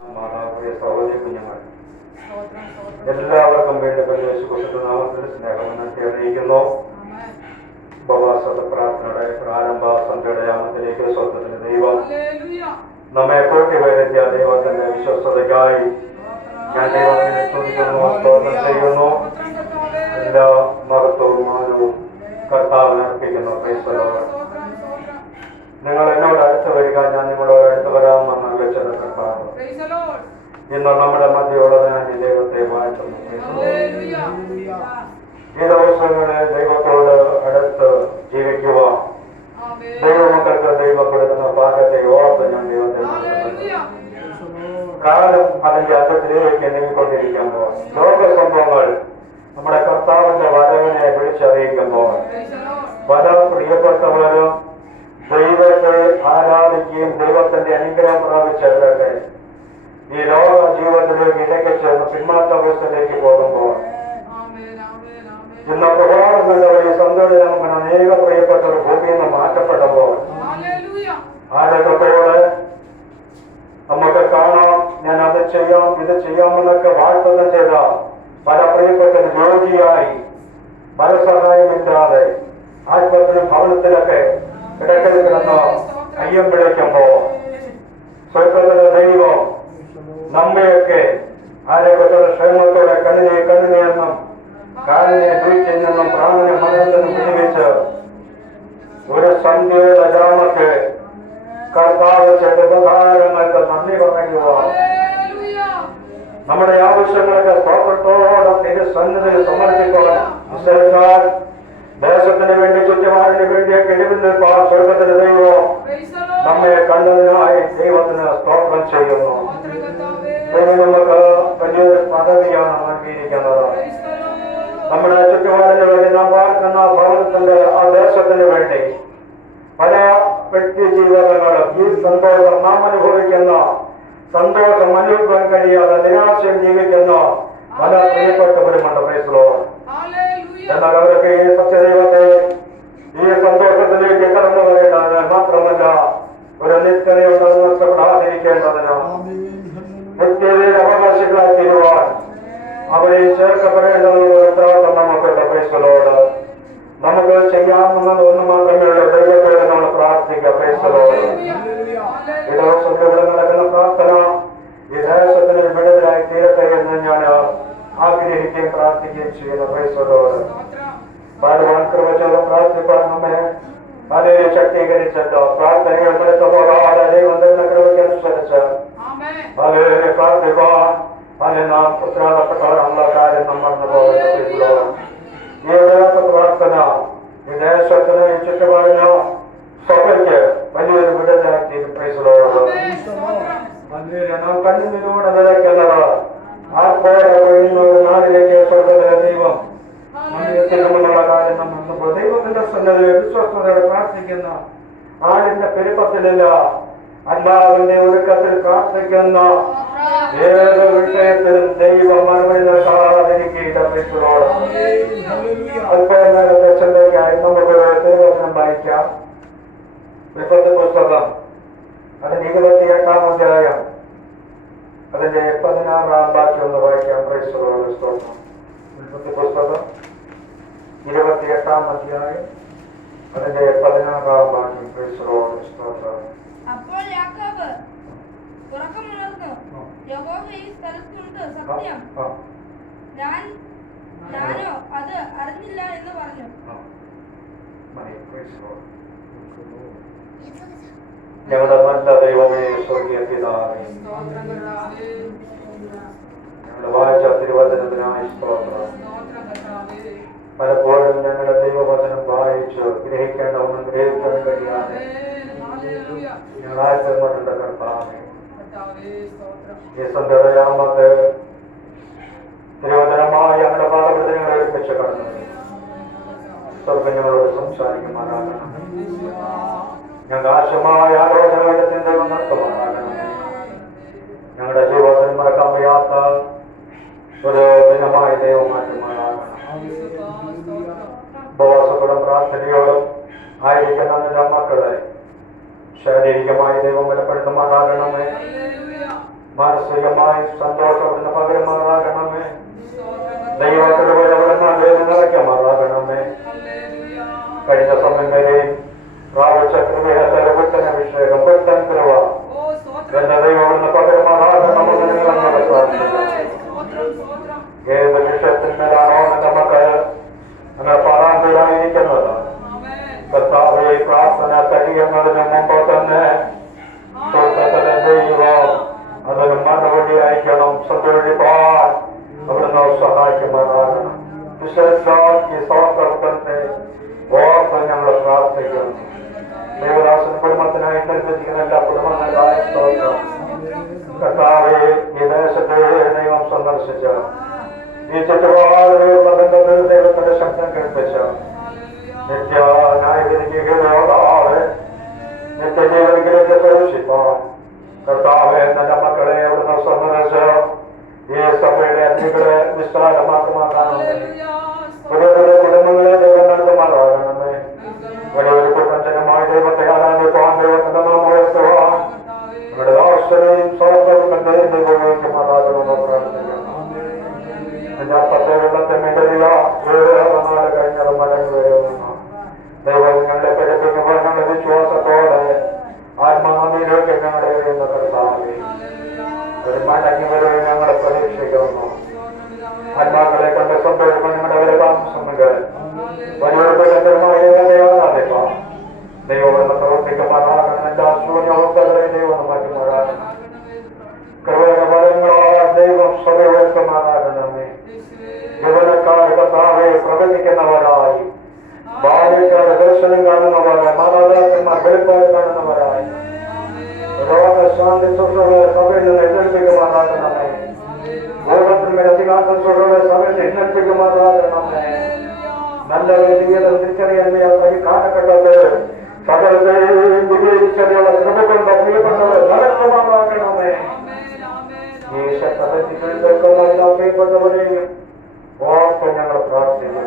മാതാപിതാക്കളെ, സഹോദരി കുഞ്ഞുങ്ങൾ എല്ലാവർക്കും വേണ്ടി യേശുക്രിസ്തുവിന്റെ നാമത്തിൽ സ്നേഹം അറിയിക്കുന്നു. ഉപവാസ പ്രാർത്ഥനയുടെ പ്രാരംഭ സന്ധ്യയുടെ യാമത്തിലേക്ക് സ്വന്തത്തിന്റെ ദൈവം നമ്മെ കൂട്ടി വരുത്തിയ ദൈവത്തിന്റെ വിശ്വസ്തതയ്ക്കായി ഞാൻ ദൈവത്തിനെ സ്തുതിക്കുന്നു, സ്തോത്രം ചെയ്യുന്നു. എല്ലാ മഹത്വവും മാനവും കർത്താവിനെ അർപ്പിക്കുന്നു. നിങ്ങൾ എന്നോട് അടുത്ത് വരിക, ഞാൻ നിങ്ങളോട് അടുത്ത് വരാമെന്ന് വിളിച്ചത് കർത്താവ്. ഇന്ന് നമ്മുടെ മധ്യമുള്ളത് ഞാൻ ഈ ദൈവത്തെ വാഴ്ത്തുന്നു. ഈ ദിവസങ്ങളിൽ ദൈവത്തോട് അടുത്ത് ജീവിക്കുക, ദൈവമക്കൾക്ക് ദൈവം കൊടുക്കുന്ന ഭാഗ്യത്തെ ഓർത്ത് ഞാൻ ദൈവത്തെ കാലം അതിന്റെ അറ്റത്തിലേക്ക് നീങ്ങിക്കൊണ്ടിരിക്കുമ്പോൾ, ലോക സംഭവങ്ങൾ നമ്മുടെ കർത്താവിന്റെ വരവിനെ വിളിച്ചറിയിക്കുമ്പോൾ, പല പ്രിയപ്പെട്ടവരും ദൈവത്തെ ആരാധിക്കുകയും ദൈവത്തിന്റെ അനുഗ്രഹം പ്രാപിച്ചവരൊക്കെ ഈ ലോക ജീവിതത്തിലേക്ക് ഇടയ്ക്ക് ചേർന്ന് പിന്മാറ്റാവസ്ഥയിലേക്ക് പോകുമ്പോൾ, ഇന്ന് പ്രഭാതങ്ങളുടെ വഴി സന്തോഷം അനേക പ്രിയപ്പെട്ടവർ ഭൂമിയിൽ നിന്ന് മാറ്റപ്പെട്ടപ്പോൾ ആരോഗ്യത്തോടെ നമുക്ക് കാണാം, ഞാൻ അത് ചെയ്യാം ഇത് ചെയ്യാമെന്നൊക്കെ വാഗ്ദത്തം ചെയ്ത പല പ്രിയപ്പെട്ട രോഗിയായി പരസഹായമില്ലാതെ ആശുപത്രി ഭവനത്തിലൊക്കെ ഇടയ്ക്കൽ കിടന്ന് അയ്യം പിടിക്കുമ്പോൾ സ്വർഗത്തിലെ ദൈവം നമ്മയൊക്കെ ആരോഗ്യത്തോടെ ക്ഷേമത്തോടെ കണ്ണിനെ എന്നും കാലിനെ വീഴ്ചയിൽ നിന്നും പ്രാണനെ മരണത്തിൽ വിടുവിച്ച് ഒരു സന്ധ്യയുടെ ജാമക്ക് കർത്താവ് ചെയ്ത ഉപകാരങ്ങൾക്ക് നന്ദി പറയുക. നമ്മുടെ ആവശ്യങ്ങളൊക്കെ സ്തോത്രത്തോടെ തിരുസന്നിധിയിൽ സമർപ്പിക്കണം. ദേശത്തിന് വേണ്ടി ചുറ്റുപാടിന് വേണ്ടിയൊക്കെ എഴുതി നിൽപ്പാൻ സ്വർഗത്തിലെ ദൈവം നമ്മെ കണ്ടതിനായി ദൈവത്തിന് സ്തോത്രം ചെയ്യുന്നു. ദൈവം നമുക്ക് വലിയൊരു പദവിയാണ് നൽകിയിരിക്കുന്നത്. നമ്മുടെ ചുറ്റുപാടിന് വേണ്ടി നാം പാർക്കുന്ന ഭവനത്തിന്റെ ആ ദേശത്തിന് വേണ്ടി പല വ്യക്തി ജീവിതങ്ങളും ഈ സന്തോഷം നാം അനുഭവിക്കുന്ന സന്തോഷം അനുഭവിക്കാൻ കഴിയാതെ നിരാശയും ജീവിക്കുന്ന പല പ്രിയപ്പെട്ടവരുമുണ്ട്. പ്രൈസ്. എന്നാൽ അവരൊക്കെ ഈ സത്യദൈവത്തെ ഈ സന്തോഷത്തിലേക്ക് കടന്നു വരേണ്ടതിന് മാത്രമല്ല, ഒരു നിത്യതയുണ്ടെന്ന് നഷ്ടപ്പെടാതിരിക്കേണ്ടതിന് നിത്യതയിൽ അവകാശികളായി തീരുവാൻ അവരെ ചേർക്കപ്പെടേണ്ടതെന്ന് ഉത്തരവാദിത്തം നമുക്കുണ്ട്. പ്രൈസ്തലോട് നമുക്ക് ചെയ്യാവുന്നത് ഒന്ന് മാത്രമേ ഉള്ളൂ, ദൈവത്തോട് നമ്മൾ പ്രാർത്ഥിക്കുക. പ്രൈസ്തലോട് ഈ ദിവസം ഇവിടെ നടക്കുന്ന പ്രാർത്ഥന ഈ ദേശത്തിന് വിടുതലായി തീരട്ടെ എന്ന് ഞാൻ ആഗ്രഹിക്കുകയും പ്രാർത്ഥിക്കുകയും ചെയ്യുന്നു. പ്രൈസ്തലോട് പാടുവാൻ കൃപ ചെയ്ത് പ്രാർത്ഥിപ്പാൻ നമ്മെ പലരെ ശക്തീകരിച്ചല്ലോ. പ്രാർത്ഥനകൾ എടുത്തു പോകാതെ ദൈവം തന്ന കൃപയ്ക്കനുസരിച്ച് പലരെ പ്രാർത്ഥിപ്പാൻ പല നാം ഉത്തരവാദപ്പെട്ടവരുള്ള കാര്യം നമ്മൾ മറന്നു പോകുന്നു. ഈ പ്രാർത്ഥന ഈ ദേശത്തിന് ചുറ്റുപാടിനോ സഭയ്ക്ക് വലിയൊരു വിടുതലാക്കി. പ്രൈസ്തലോട് നാം കണ്ണിലൂടെ നിലയ്ക്കുന്നത് ആർപ്പോടെ ഒരു നാടിലേക്ക് സ്വർഗത്തിലെ ദൈവം എത്തിക്കുമെന്നുള്ള കാര്യം നമ്മൾ ദൈവത്തിന്റെ സന്നദ്ധയെ വിശ്വസ്തയോടെ പ്രാർത്ഥിക്കുന്ന ആടിന്റെ പെരുപ്പത്തിലില്ല, അല്ലാവിന്റെ ഒരുക്കത്തിൽ പ്രാർത്ഥിക്കുന്ന ഏത് വിഷയത്തിലും ദൈവം മറുപടി നൽകാതിരിക്കുകയില്ല. അല്പനേരത്തെ ചിന്തയ്ക്കായി നമുക്ക് ദൈവവചനം വായിക്കാം. വിപത്ത് പുസ്തകം അതിന്റെ 28-ാം അധ്യായം അതിന്റെ 16-ാം വാക്യം ഒന്ന് വായിക്കാം. വിപത്ത് പുസ്തകം 28-ാം അധ്യായം അതിന്റെ 16-ാം വാക്യം. അപ്പോൾ യാക്കോബ് ഉറക്കമുണർന്നു, യഹോവ ഈ സ്ഥലത്തുണ്ട്, സത്യം ഞാനോ അത് അറിഞ്ഞില്ല എന്ന് പറഞ്ഞു. ഞങ്ങളുടെ നല്ല ദൈവമേ, സ്വർഗീയ പിതാവേ, ഞങ്ങളുടെ വായിച്ച തിരുവചനത്തിനായി സ്തോത്രം. പലപ്പോഴും ഞങ്ങളുടെ ദൈവവചനം വായിച്ച് ഗ്രഹിക്കേണ്ടവണ്ണം ഗ്രഹിക്കാൻ കഴിയാതെ ഞങ്ങളായിട്ടുണ്ട് കർത്താവേ. ഈ സന്ധ്യയാമത്ത് തിരുവചനമായി ഞങ്ങളുടെ പാഠപ്രദങ്ങളെ ഒരുമിച്ച് കടന്നു സ്വർഗം ഞങ്ങളോട് സംസാരിക്കുമാറാകണം. ഞങ്ങൾക്ക് ആവശ്യമായ ആലോചനകളുടെ ചിന്തകൾ നടത്തുമാറാകണം. ഞങ്ങളുടെ ജീവിതത്തിൽ മറക്കാൻ വയ്യാത്ത ഒരു ദിനമായ ദൈവമാറ്റുമാറാകണം. ഉപവാസത്തോടും പ്രാർത്ഥനയോടും ആയിരിക്കുന്ന നല്ല മക്കളെ ശാരീരികമായി ദൈവം ബലപ്പെടുത്തുമാറാകണമേ. മാനസികമായി സന്തോഷത്തിന് പകരമാറാകണമേ. ദൈവത്തിന് വേദന നിറയ്ക്കമാറാകണമേ. കഴിഞ്ഞ സമയം വരെയും പ്രാപിച്ച കൃപയത്തരപുത്തൻ അഭിഷേകം പുത്തൻ കൃപ എന്റെ ദൈവമെന്ന് പകരമാറാകണമെന്ന് ഞങ്ങളുടെ പ്രാർത്ഥന. ഏത് വിഷയത്തിന്മേലാണോ എന്റെ മക്കൾ അങ്ങനെ പാറാന്തരായിരിക്കുന്നത്, കർത്താവേ, പ്രാർത്ഥന കഴിയുന്നതിന് മുമ്പ് തന്നെ സ്വർഗ്ഗത്തിലെ ദൈവം അതിന് മറുപടി അയക്കണം. സന്തോഷിപ്പാൻ അവിടുന്ന് സഹായിക്കുമാറാകണം. വിശേഷാൽ ഈ സഹപ്രവർത്തനത്തെ ഓർത്ത് ഞങ്ങൾ പ്രാർത്ഥിക്കുന്നു. ദേവദാസൻ കുടുംബത്തിനായി നിർദ്ദേശിക്കുന്ന എല്ലാ കുടുംബങ്ങളായ സ്തോത്രം. കർത്താവേ, ഈ ദേശത്തെ ദൈവം സന്ദർശിച്ച ഈ ചുറ്റുപാടുകളുള്ള ബന്ധത്തിൽ ദൈവത്തിന്റെ ശബ്ദം കേൾപ്പിച്ച നിത്യ ന്യായവിധിക്ക് കീഴോടാതെ നിത്യജീവനിലേക്ക് പ്രവേശിപ്പാൻ കർത്താവേ, നല്ല മക്കളെ അവിടുന്ന് സന്ദർശിച്ച് ഈ സഭയുടെ അഗ്നികളെ വിശാലമാക്കുമാറാകണമേ. പുതിയ പുതിയ കുടുംബങ്ങളെ ദൈവം നടത്തുമാറാകണമേ. വലിയൊരു പ്രപഞ്ചനമായി ദൈവത്തെ ആരാധിപ്പാൻ, ദൈവത്തിന്റെ നാമം ഉയർത്തുവാൻ നമ്മുടെ ദാസരെയും സഹപ്രവർത്തകരെയും ദൈവം ഉപയോഗിക്കുമാറാകണമെന്ന് പ്രാർത്ഥിക്കുന്നു. വെള്ളത്തെ മിടലിയ നാളെ കഴിഞ്ഞത് മടങ്ങി വരുമെന്ന് ദൈവം ഞങ്ങളെ പഠിപ്പിക്കുമ്പോൾ ഞങ്ങളുടെ വിശ്വാസത്തോടെ ആത്മാവിലേക്ക് ഞങ്ങളെ വരുന്ന കർത്താവേ, ഒരു മടങ്ങി വരവ് ഞങ്ങളെ പ്രതീക്ഷിക്കുന്നു. ആത്മാക്കളെ കണ്ട് സന്തോഷിക്കാൻ ഞങ്ങളുടെ ഒരു താമസമുണ്ട്. വലിയൊരു പ്രകടനമായിരിക്കാം ദൈവം എന്ന് പ്രവർത്തിക്കുമാറാകണം. എല്ലാ ശൂന്യാവസ്ഥകളെ ദൈവം മാറ്റുമാറാകണം. കൃപയുടെ ഫലങ്ങളാൽ ദൈവം സഭയുമാറാകണമേ. യൗവനക്കാർ കർത്താവെ പ്രവചിക്കുന്നവരായി, ബാല്യക്കാർ ദർശനം കാണുന്നവരായി, മാതാപിതാക്കന്മാർ വെളിപ്പാട് കാണുന്നവരായി രോഗശാന്തി സുഖങ്ങളെ സഭയിൽ നിന്ന് എഴുന്നേൽപ്പിക്കുമാറാകണമേ. ഭൂപത്തിന്മേൽ അധികാരം സുഖങ്ങളെ സഭയിൽ എഴുന്നേൽപ്പിക്കുമാറാകണമേ. നല്ലൊരു ജീവിതം തിരിച്ചറിയാൻ ഈ കാലഘട്ടത്തിൽ സകലത്തെയും വിജയിച്ചറിയുള്ള കൃപ കൊണ്ട് പ്രിയപ്പെട്ടവർ നടക്കുമാറാകണമേ. ഈ ശക്തപ്പെട്ടവരെയും ഓർത്ത് ഞങ്ങൾ പ്രാർത്ഥിക്കുന്നു.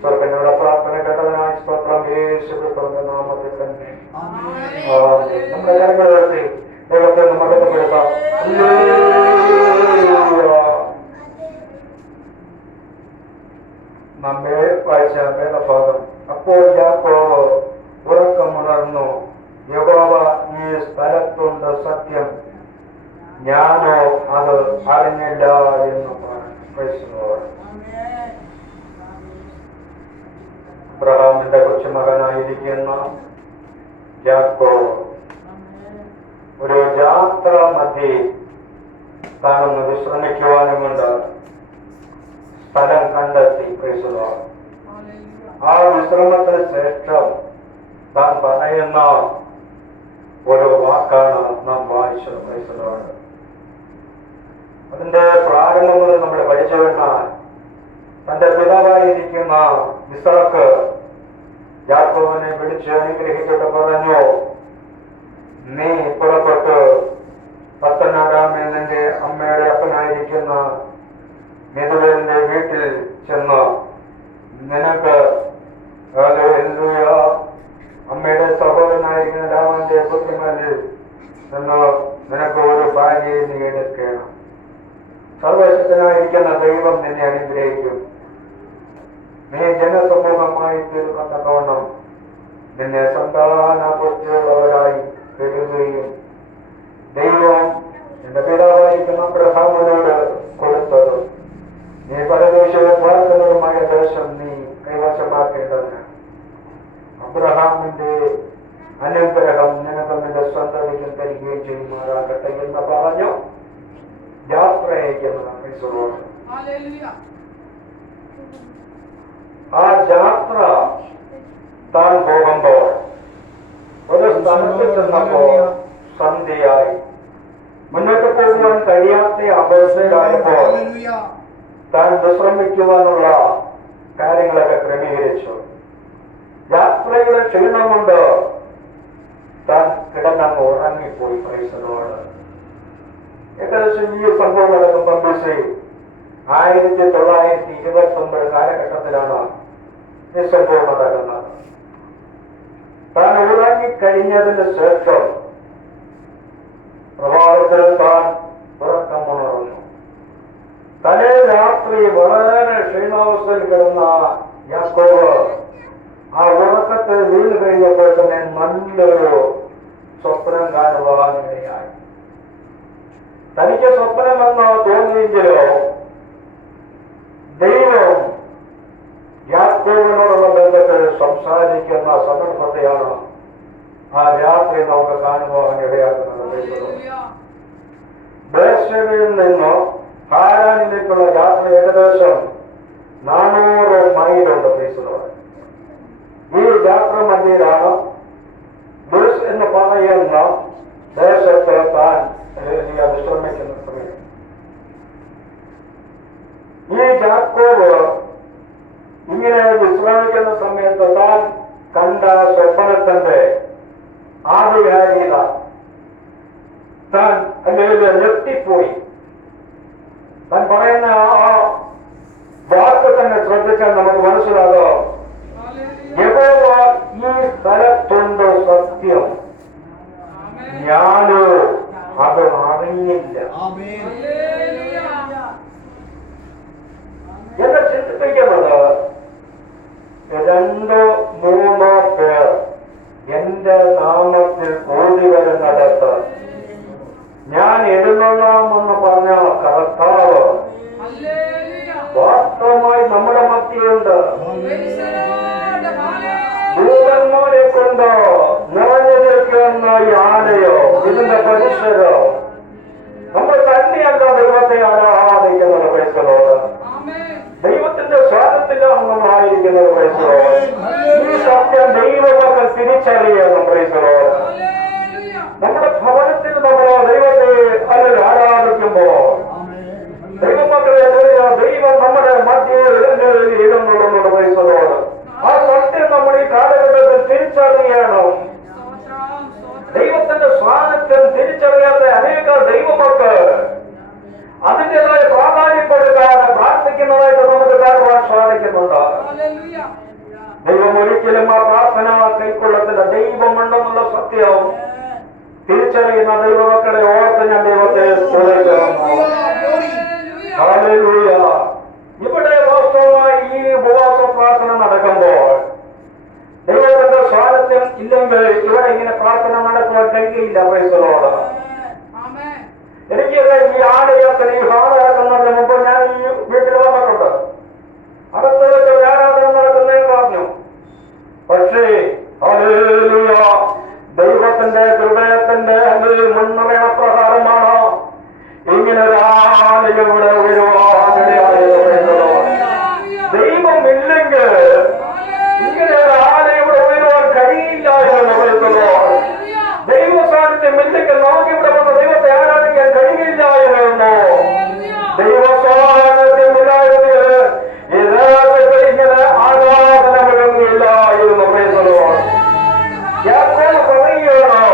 സ്വർഗ്ഗങ്ങളുടെ പ്രാർത്ഥന കേട്ടതിനായി സ്തോത്രം. യേശുക്രിസ്തുവിന്റെ നാമത്തിൽ തന്നെ നമ്മുടെ കരങ്ങൾ ഉയർത്തി ദൈവത്തെ മഹത്വപ്പെടുത്താം. നമ്മെ വായിച്ച വേദഭാഗം. അപ്പോൾ യാക്കോബ് ഉറക്കമുണർന്നു, യഹോവ ഈ സ്ഥലത്തുണ്ട്, സത്യം ഞാനോ അത് അറിഞ്ഞില്ല എന്ന് പറഞ്ഞു. അബ്രഹാമിന്റെ കൊച്ചുമകനായിരിക്കുന്ന യാക്കോബ് ഒരു യാത്ര മധ്യേ താനൊന്ന് വിശ്രമിക്കുവാനുമുണ്ട് സ്ഥലം കണ്ടെത്തി. ആ വിശ്രമത്തിന് ശേഷം താൻ പറയുന്ന ഒരു വാക്കാണ് നാം വായിച്ചത്. അതിന്റെ പ്രാരംഭം മുതൽ നമ്മൾ പഠിച്ചു കഴിഞ്ഞാൽ തന്റെ പിതാവായിരിക്കുന്ന ഇസ്ഹാക്ക് യാക്കോബിനെ വിളിച്ച് അനുഗ്രഹിച്ചിട്ട് പറഞ്ഞു, നീ പുറപ്പെട്ട് പത്തനാടാമിൽ നിന്റെ അമ്മയുടെ അപ്പനായിരിക്കുന്ന മിഥുലിന്റെ വീട്ടിൽ ചെന്ന് നിനക്ക് അമ്മയുടെ സഹോദരനായിരിക്കുന്ന രാമന്റെ പുത്രിമാരിൽ നിന്ന് നിനക്ക് ഒരു ഭാര്യയെ നീ എടുക്കണം. സർവശക്തനായിരിക്കുന്ന ദൈവം നിന്നെ അനുഗ്രഹിക്കും. നീ ജനസമൂഹമായി തീർന്നതോണം നിന്നെ സന്താന പുഷ്ടിയുള്ളവരായി പെരുകയും ദൈവം എന്റെ പിതാവായിരിക്കുന്ന അബ്രഹാമിനോട് കൊടുത്തത് നീ പരദേശിയെ പ്രാർത്ഥനവുമായ ദേശം നീ കൈവശമാക്കേണ്ടതിന് അബ്രഹാമിന്റെ അനുഗ്രഹം നിനക്ക് നിന്റെ സന്തതിക്കും തരികയും ചെയ്യുമാറാകട്ടെ എന്ന് പറഞ്ഞു യാത്ര അയക്കുന്നതാണ്. ആ യാത്ര താൻ പോകുമ്പോൾ ഒരു സ്ഥലത്ത് ചെന്നപ്പോൾ സന്ധ്യയായി. മുന്നോട്ട് പോകുവാൻ കഴിയാത്ത അവസ്ഥയിലായപ്പോൾ താൻ വിശ്രമിക്കുവാനുള്ള കാര്യങ്ങളൊക്കെ ക്രമീകരിച്ചു. യാത്രയുടെ ക്ഷീണം കൊണ്ട് താൻ കിടന്നങ്ങ് ഉറങ്ങിപ്പോയി. പ്രൈസലോട് ഏകദേശം ഈ സംഭവം നടക്കുമ്പോൾ 1929 കാലഘട്ടത്തിലാണ് ഈ സംഭവം നടക്കുന്നത്. താൻ ഉറങ്ങിക്കഴിഞ്ഞതിന് ശേഷം പ്രഭാതത്തിൽ താൻ തന്നെ നല്ലൊരു സ്വപ്നം കാണുവാനിടയായി. തനിക്ക് സ്വപ്നമെന്ന് തോന്നിയെങ്കിലോ ദൈവം യാക്കോബിനോടുള്ള ബന്ധത്തിൽ സംസാരിക്കുന്ന സന്ദർഭത്തെയാണ് ആ രാത്രി നമുക്ക് കാണുവാൻ ഇടയാക്കുന്നത്. ബേർശേബയിൽ നിന്ന് ഹാരാനിലേക്കുള്ള യാത്ര ഏകദേശം 400 മൈലുണ്ട്. ഈ യാത്ര മധ്യയിലാണ് ബുസ് എന്ന് പറയുന്ന ദേശത്ത് താൻ വിശ്രമിക്കുന്ന സമയം. ഈ യാക്കോബ് ഇങ്ങനെ വിശ്രമിക്കുന്ന സമയത്ത് താൻ കണ്ട സ്വപ്നത്തിന്റെ ആധികാരികത താൻ അല്ലെങ്കിൽ ഞെട്ടിപ്പോയി. താൻ പറയുന്ന ആ വാക്ക് തന്നെ ശ്രദ്ധിച്ചാൽ നമുക്ക് മനസ്സിലാകാം. യഹോവ ഈ സ്ഥലത്തുണ്ട് സത്യം, ഞാനോ അത് അറിഞ്ഞില്ല എന്ന് ചിന്തിപ്പിക്കുന്നത് 2-3 പേർ എന്റെ നാമത്തിൽ ഓടി വരുന്നിടത്ത് ഞാൻ എഴുന്നള്ളാമെന്ന് പറഞ്ഞ കർത്താവ് വാസ്തവമായി നമ്മുടെ മധ്യയുണ്ട്. ദൂതന്മാരെ കൊണ്ട് നിറഞ്ഞിരിക്കുന്ന ഈ ആലയോ ഇതിന്റെ പരിസരോ നമ്മൾ തന്നെയല്ല ദൈവത്തെ ആരാധിക്കുന്നത്. പൈസലോട് ദൈവത്തിന്റെ സ്വാതന്ത്ര്യത്തിലാണ് നമ്മളായിരിക്കുന്നത്. പൈസലോട് ഈ സത്യം ദൈവമക്കൾ തിരിച്ചറിയണം. പൈസലോട് നമ്മുടെ ഭവനത്തിൽ നമ്മൾ ദൈവത്തെ അതിൽ ആരാധിക്കുമ്പോൾ ദൈവമക്കളെ ദൈവം നമ്മുടെ മധ്യയിൽ ഇടുന്നുള്ളത്. പൈസലോട് ആ സത്യം നമ്മൾ ഈ കാലഘട്ടത്തിൽ തിരിച്ചറിയണം. ദൈവത്തിന്റെ സ്വാതന്ത്ര്യം തിരിച്ചറിയാത്ത അനേക ദൈവമക്കൾ അതിൻ്റെതായ പ്രാധാന്യപ്പെടുത്താതെ പ്രാർത്ഥിക്കുന്നതായിട്ട് നമുക്ക് കാണുവാൻ സാധിക്കുന്നുണ്ട്. ദൈവം ഒരിക്കലും ആ പ്രാർത്ഥന കൈക്കൊള്ളത്തില്ല. ദൈവമുണ്ടെന്നുള്ള സത്യം തിരിച്ചറിയുന്ന ദൈവമക്കളെ ഓർത്ത് ഞാൻ ദൈവത്തെ സ്തുതിക്കുന്നു. ഹല്ലേലൂയ. ഇവിടെ വാസ്തവമായി ഈ ഉപവാസ പ്രാർത്ഥന നടക്കുമ്പോൾ ദൈവത്തിന്റെ സ്വാതന്ത്ര്യം ഇല്ലെങ്കിൽ ഇവിടെ ഇങ്ങനെ പ്രാർത്ഥന നടത്തുവാൻ കഴിയില്ല. പ്രൈസലോട് എനിക്ക് ഈ ആലയത്തിന് ഈ ഹാളാക്കുന്നതിന് മുമ്പ് ഞാൻ ഈ വീട്ടിൽ വന്നിട്ടുണ്ട്. അകത്ത് വെച്ച് ആരാധന നടക്കുന്നതെന്ന് പറഞ്ഞു. പക്ഷേ ഹല്ലേലൂയ ദൈവത്തിന്റെ ഹൃദയത്തിന്റെ മുൻനിർണയ പ്രകാരമാണ് ഇങ്ങനെ ഒരു ആലയം ഇവിടെ ഉയരുവാനിടയായത്. ദൈവമില്ലെങ്കിൽ ഇങ്ങനെ ഒരു ആലയം ഇവിടെ ഉയരുവാൻ കഴിയില്ല എന്ന് പറയുന്നു. ദൈവ സാന്നിധ്യം ഇല്ലെങ്കിൽ നമുക്ക് ഇവിടെ വന്ന് ദൈവത്തെ ആരാധിക്കാൻ കഴിയില്ല എന്ന്. ദൈവ സാന്നിധ്യമില്ലായിരുന്നെങ്കിൽ യഥാർത്ഥത്തിൽ ഇങ്ങനെ ആരാധന മുഴങ്ങില്ല എന്ന് പറയുന്നു. പറയുകയാണോ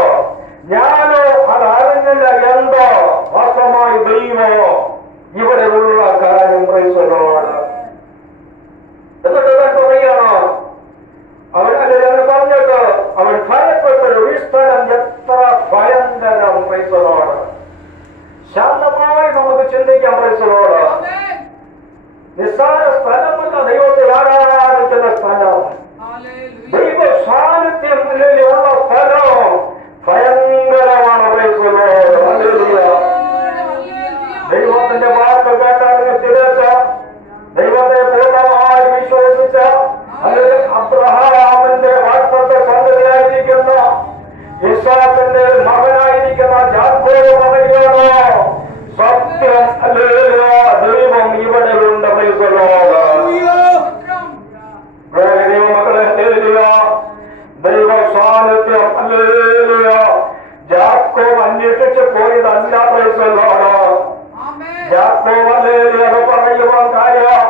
ഞാനോ അത് അറിഞ്ഞില്ല എന്തോ വാസ്തവമായി ദൈവമോ ഇവിടെ ഉള്ള കാര്യം പ്രൈസലോട് എന്നിട്ട് പറയുകയാണോ അവൻ അല്ലെങ്കിൽ പറഞ്ഞിട്ട് അവൻ ഭയപ്പെട്ടു. ഈ സ്ഥലം എത്ര ഭയങ്കരം പ്രൈസലോട്. ശാന്തമായി നമുക്ക് ചിന്തിക്കാം. പ്രൈസലോട് നിസ്സാര സ്ഥലമല്ല ദൈവത്തെ ആരാധിക്കുന്ന സ്ഥലം. ദൈവ സാന്നിധ്യത്തിലുള്ള സ്ഥലം ഭയങ്കരമാണ്. ദൈവത്തിന്റെ വാക്ക് കേട്ടറിഞ്ഞ് തിരിച്ച ദൈവത്തെ പൂർണ്ണമായി വിശ്വസിച്ച അബ്രഹാമിന്റെ വാഗ്ദത്ത സന്തതിയായിരിക്കുന്ന ഇസ്ഹാക്കിന്റെ മകനായിരിക്കുന്ന യാക്കോബ് പറയുകയാണോ സത്യം ദൈവം ഇവിടെയുണ്ട്. ദൈവമക്കളെ ദൈവ സാന്നിധ്യം യാക്കോബ് അന്വേഷിച്ച് പോയതല്ല. പ്രൈസലോട് യാക്കോബ് അത് പറയുവാൻ കാര്യം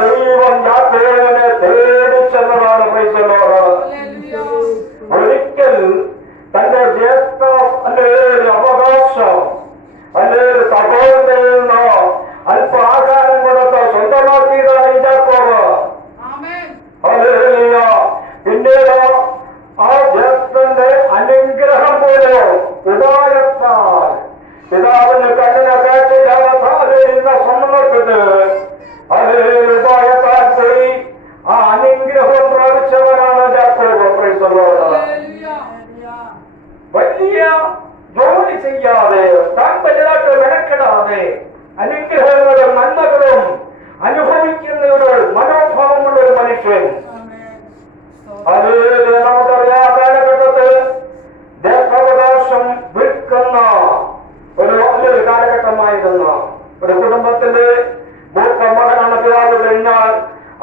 ദൈവം യാക്കോബിനെ തേടിച്ചെന്നതാണ്. പ്രൈസലോട് ഒരിക്കൽ തന്റെ ജ്യേഷ്ഠ അവകാശം സഹോദരനിൽ നിന്ന് അല്പ ആഹാരം കൊടുത്ത് സ്വന്തമാക്കിയതാണ് യാക്കോബ്. പിന്നീട് ആ ജ്യേഷ്ഠന്റെ അനുഗ്രഹം പോലെ ഉപായത്താൽ പിതാവിന് കണ്ണിനെ കാഴ്ചയില്ലാതെ സമ്മതത്തിന് ഉപായത്താൽ പോയി ആ അനുഗ്രഹം പ്രാപിച്ചവനാണ് യാക്കോബ്. ചെയ്യാതെ താൻ വലുതായിട്ട് മെനക്കെടാതെ അനുഗ്രഹങ്ങളും നന്മകളും അനുഭവിക്കുന്ന ഒരു മനോഭാവമുള്ള ഒരു മനുഷ്യൻ. അത് നമുക്കറിയാം, കാലഘട്ടത്തിൽ ദേശാവകാശം വിൽക്കുന്ന ഒരു നല്ലൊരു കാലഘട്ടമായിരുന്നു. ഒരു കുടുംബത്തിന്റെ മൂത്ത മകനാണ് പിതാവ് കഴിഞ്ഞാൽ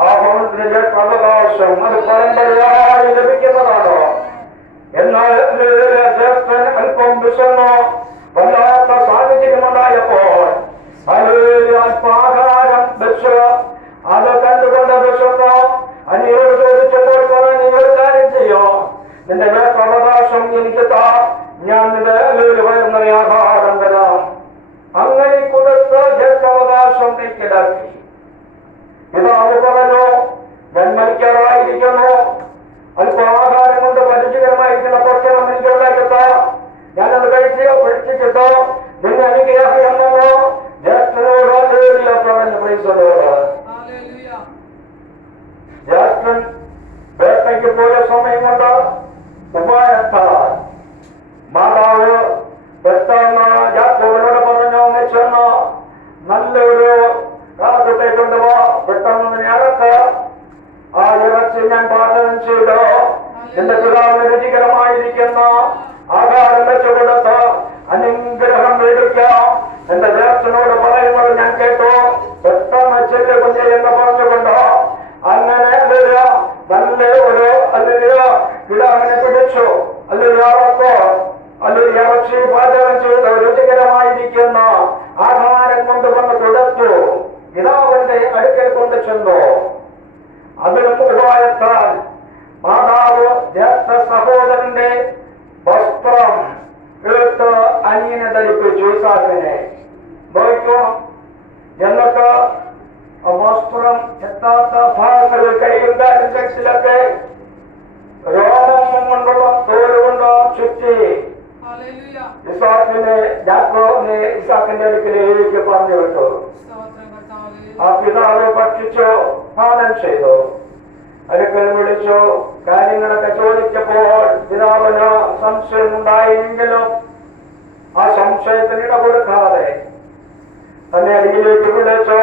ആ ഭവനത്തിന് ദേശാവകാശം അത് പരമ്പരയായി ലഭിക്കുന്നതാണ്. എന്നാൽ ജ്യേഷ്ഠൻ അല്പം വിശന്നോ വല്ലാത്ത സാഹചര്യമുണ്ടായപ്പോൾ അല്പാഹാരം വെച്ച് അത് കണ്ടുകൊണ്ട് വിശന്നോ അനിയോട് ചോദിച്ചപ്പോൾ പറഞ്ഞു, ഒരു കാര്യം ചെയ്യോ, നിന്റെ ദേശാവകാശം എനിക്ക് താ, ഞാൻ നിന്റെ വരുന്ന ആഹാരം തരാം. അങ്ങനെ കൊടുത്ത് ദേശാവകാശം കൈക്കലാക്കി. പിതാവ് പറഞ്ഞു, ഞാൻ മരിക്കാറായിരിക്കുന്നു, അല്പാഹാരം കൊണ്ട് പരിചയകരമായിരിക്കുന്ന ഭക്ഷണം എനിക്ക് ഉണ്ടാക്കിട്ടോ, ഞാനത് കഴിച്ചിട്ടോ, നിങ്ങൾ അനുഗ്രഹിക്കുന്നോ ജ്യേഷ്ഠനോട് പറഞ്ഞു. പ്രൈസലോട് ജ്യേഷ്ഠൻ വേട്ടയ്ക്ക് പോയ സമയം കൊണ്ട് ഉപായത്താൽ മാതാവ് പെട്ടെന്ന് യാക്കോബിനോട് പറഞ്ഞു, ചെന്ന് നല്ലൊരു കാലത്തെ കൊണ്ടുപോ, പെട്ടെന്ന് ഇറക്ക്, ആ ഇറച്ചി ഞാൻ പാചകം ചെയ്ത് നിന്റെ പിതാവിന് രുചികരമായിരിക്കുന്ന ആഹാരം വെച്ചു കൊടുത്ത് അനുഗ്രഹം മേടിക്കാം. എന്റെ ജ്യേഷ്ഠനോട് പറയുന്നത് ഞാൻ കേട്ടു, പെട്ടെന്ന് ചെല്ലു കുഞ്ഞ് എന്ന് പറഞ്ഞുകൊണ്ട് അങ്ങനെ നല്ല ഒരു കിടാവിനെ പിടിച്ചു, ഇറച്ചി പാചകം ചെയ്ത് രുചികരമായിരിക്കുന്ന ആഹാരം കൊണ്ടുവന്ന് കൊടുത്തു. പിതാവിന്റെ അടുക്കൽ കൊണ്ട് ചെന്നു. അതിനും ഉപായത്താൽ മാതാവ് ജ്യേഷ്ഠ സഹോദരന്റെ വസ്ത്രം എടുത്ത് അനിയനെ ധരിപ്പിച്ചു, ഇസാക്കിനെ നോക്കൂ. എന്നിട്ട് വസ്ത്രം എത്താത്ത ഭാഗങ്ങളിൽ കൈയും കാലും കെട്ടിലൊക്കെ രോമം കൊണ്ടുള്ള തോല് കൊണ്ട് ചുറ്റി ഇസാക്കിന്റെ അടുക്കിലേക്ക് പറഞ്ഞു വിട്ടു. ആ പിതാവ് ഭക്ഷിച്ചു, പാനം ചെയ്തു, അടുക്കൽ വിളിച്ചു. കാര്യങ്ങളൊക്കെ ചോദിച്ചപ്പോൾ പിതാവിന് സംശയമുണ്ടായെങ്കിലും ആ സംശയത്തിന് ഇട കൊടുക്കാതെ തന്നെ അരികിലേക്ക് വിളിച്ചു.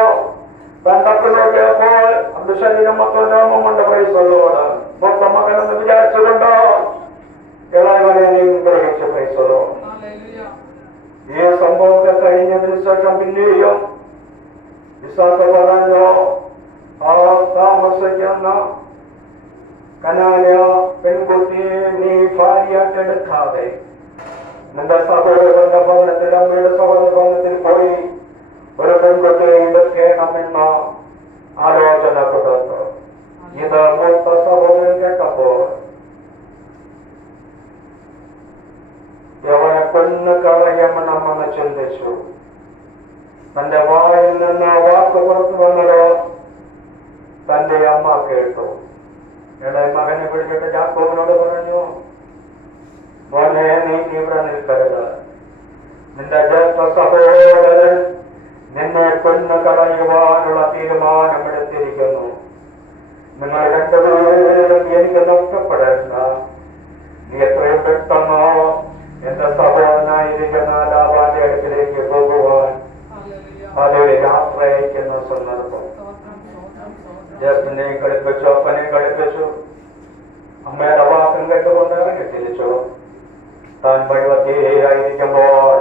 തണ്ടപ്പ് നോക്കിയപ്പോൾ അത് ശരീരം മൊത്തം രോമമുണ്ട്. പ്രൈസലോട് മൊത്തം മകനെന്ന് വിചാരിച്ചുകൊണ്ടോ ഇളയവനെയും ഗ്രഹിച്ചു. പ്രൈസലോ ഈ സംഭവമൊക്കെ കഴിഞ്ഞതിന് ശേഷം പിന്നെയും ഇസാക്ക് പറഞ്ഞു, ആ താമസിക്കുന്ന കനാന്യ പെൺകുട്ടിയെ നീ ഭാര്യയായിട്ടെടുക്കാതെ നിന്റെ സഹോദരന്റെ ഭവനത്തിൽ, അമ്മയുടെ സഹോദര ഭവനത്തിൽ പോയി ഒരു പെൺകുട്ടിയെ എടുക്കണമെന്ന ആലോചന കൊടുത്തു. ഇത് മൂത്ത സഹോദരൻ കേട്ടപ്പോൾ യവനെ കൊന്നു കളയണമെന്ന് ചിന്തിച്ചു. തന്റെ വായിൽ നിന്ന് വാക്ക് പുറത്തു വന്നത് തന്റെ അമ്മ കേട്ടു. ഇളയ മകനെ പിടിച്ചിട്ട് യാക്കോബിനോട് പറഞ്ഞു, മോനെ നീ ഇവിടെ നിൽക്കരുത്, നിന്റെ ജ്യേഷ്ഠ സഹോദരൻ നിന്നെ കൊന്നു കളയുവാനുള്ള തീരുമാനമെടുത്തിരിക്കുന്നു. നിങ്ങൾ രണ്ടുപേരും എനിക്ക് നഷ്ടപ്പെടേണ്ട. നീ എത്രയും പെട്ടെന്നോ എന്റെ സഹോദരനായിരിക്കുന്ന ലാബാന്റെ അടുക്കിലേക്ക് പോകുവാൻ അതൊരു യാത്ര അയക്കുന്ന സന്ദർഭം. ജ്യേഷ്ഠനെയും കളിപ്പിച്ചു, അപ്പനെയും കളിപ്പിച്ചു. അമ്മയുടെ വാക്കും കേട്ടുകൊണ്ട് ഇറങ്ങി തിരിച്ചു. താൻ വഴിവത്തിയായിരിക്കുമ്പോൾ,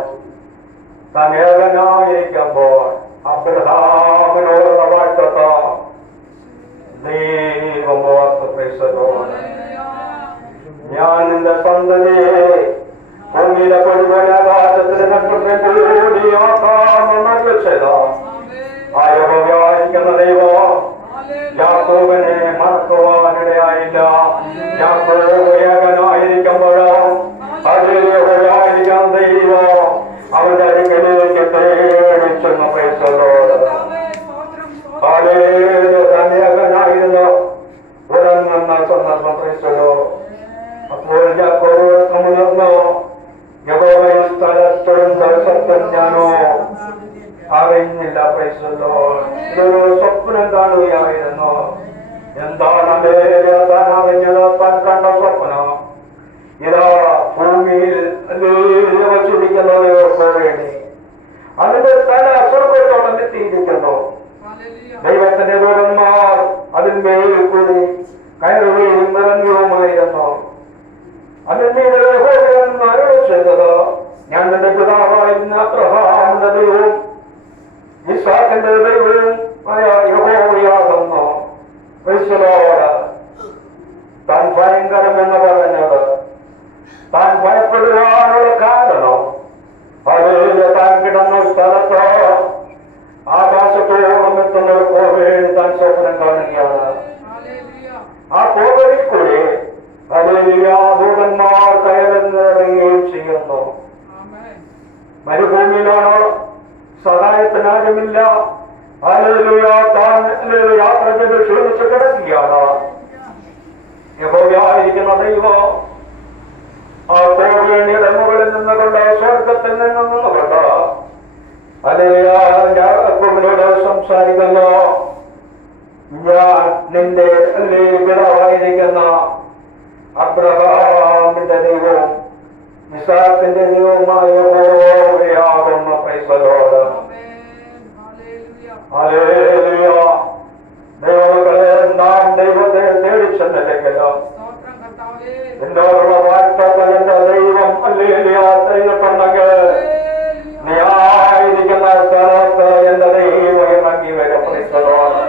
താൻ ഏകനായിരിക്കുമ്പോൾ അബ്രഹാമിനോടുള്ള വാഴ്ത്തത്ത ദൈവം ഓർത്ത് പ്രൈസലോ. ഞാൻ നിന്റെ സന്തതിയെ ഭൂമിയിലെ പൊഴുവൻ ആകാശത്തിന് നക്ഷത്രത്തിൽ ആക്കാമെന്നറിയിച്ചത് ആ യഹോവയായിരിക്കുന്ന ദൈവം യാക്കോബിനെ മറക്കുവാനിടയായില്ല. യാക്കോബ് ഏകനായിരിക്കുമ്പോഴോ അതേ യഹോവയായിരിക്കുന്ന ദൈവം അവന്റെ അടുക്കലേക്ക് തേടിച്ചെന്ന് പ്രൈസലോട്. ഏകനായിരുന്നു ഉറങ്ങുന്ന സന്ദർഭം പ്രൈസലോ. അപ്പോൾ യാക്കോബ് ഉണർന്നു. യഹോവയിൽ സ്ഥലത്തും ദിവസത്തും ഞാനോ അറിഞ്ഞില്ല. പ്രൈസലോ. ഇതൊരു സ്വപ്നം കാണുകയായിരുന്നു. എന്താണ് താൻ അറിഞ്ഞത്? താൻ കണ്ട സ്വപ്നം ഇതാ ഭൂമിയിൽ വച്ചിരിക്കുന്നത് വേണ്ടി അതിന്റെ തല സ്വർഗത്തോളം എത്തിയിരിക്കുന്നു. ദൈവത്തിന്റെ ദൂതന്മാർ അതിന്മേൽ കൂടി കയറുകയും നിറഞ്ഞുമായിരുന്നു. അതിന്മേൽ അരുളി ചെയ്തത്, ഞാൻ നിന്റെ പിതാവായിരുന്ന അബ്രഹാമിന്റെ ദൈവവും ഇസ്ഹാക്കിന്റെ ദൈവവും ആയ യഹോവയാകുന്നു. താൻ ഭയങ്കരം എന്ന് പറഞ്ഞത് താൻ ഭയപ്പെടുവാനുള്ള കാരണം അതിൽ താൻ കിടന്ന സ്ഥലത്ത് ആകാശത്തോളം എത്തുന്ന ഒരു കോവേലി താൻ സ്വപ്നം കാണുകയാണ്. ആ കോവേലിൽ കൂടി ദൂതന്മാർ കയറുകയും ചെയ്യുന്നു. മരുഭൂമിയിലാണ്, സഹായത്തിനാരുമില്ല. താൻ യാത്ര ചെയ്ത് ക്ഷീണിച്ച് കിടക്കുകയാണ്. യഹോവയായിരിക്കുന്ന ദൈവം ആ കോവേലിയുടെ മുകളിൽ നിന്നുകൊണ്ട് സ്വർഗത്തിൽ നിന്നുകൊണ്ട് യാക്കോബിനോട് സംസാരിക്കുന്നു. ഞാൻ നിന്റെ പിതാവായിരിക്കുന്ന അബ്രഹാമിന്റെ ദൈവവും ഇസ്ഹാക്കിന്റെ ദൈവവുമായ യഹോവയാകുന്നു. Praise the lord. ഹല്ലേലൂയ. ദൈവമക്കളെ, നാം ദൈവത്തെ തേടിച്ചെന്നില്ലെങ്കിലോ എന്നോടുള്ള വാഴ്ത്തകൾ എന്റെ ദൈവം ഹല്ലേലൂയ ചെയ്തിട്ടുണ്ടെങ്കിൽ നീ ആയിരിക്കുന്ന സ്ഥലത്ത് എന്റെ ദൈവം ഇറങ്ങി വരും. Price the Lord.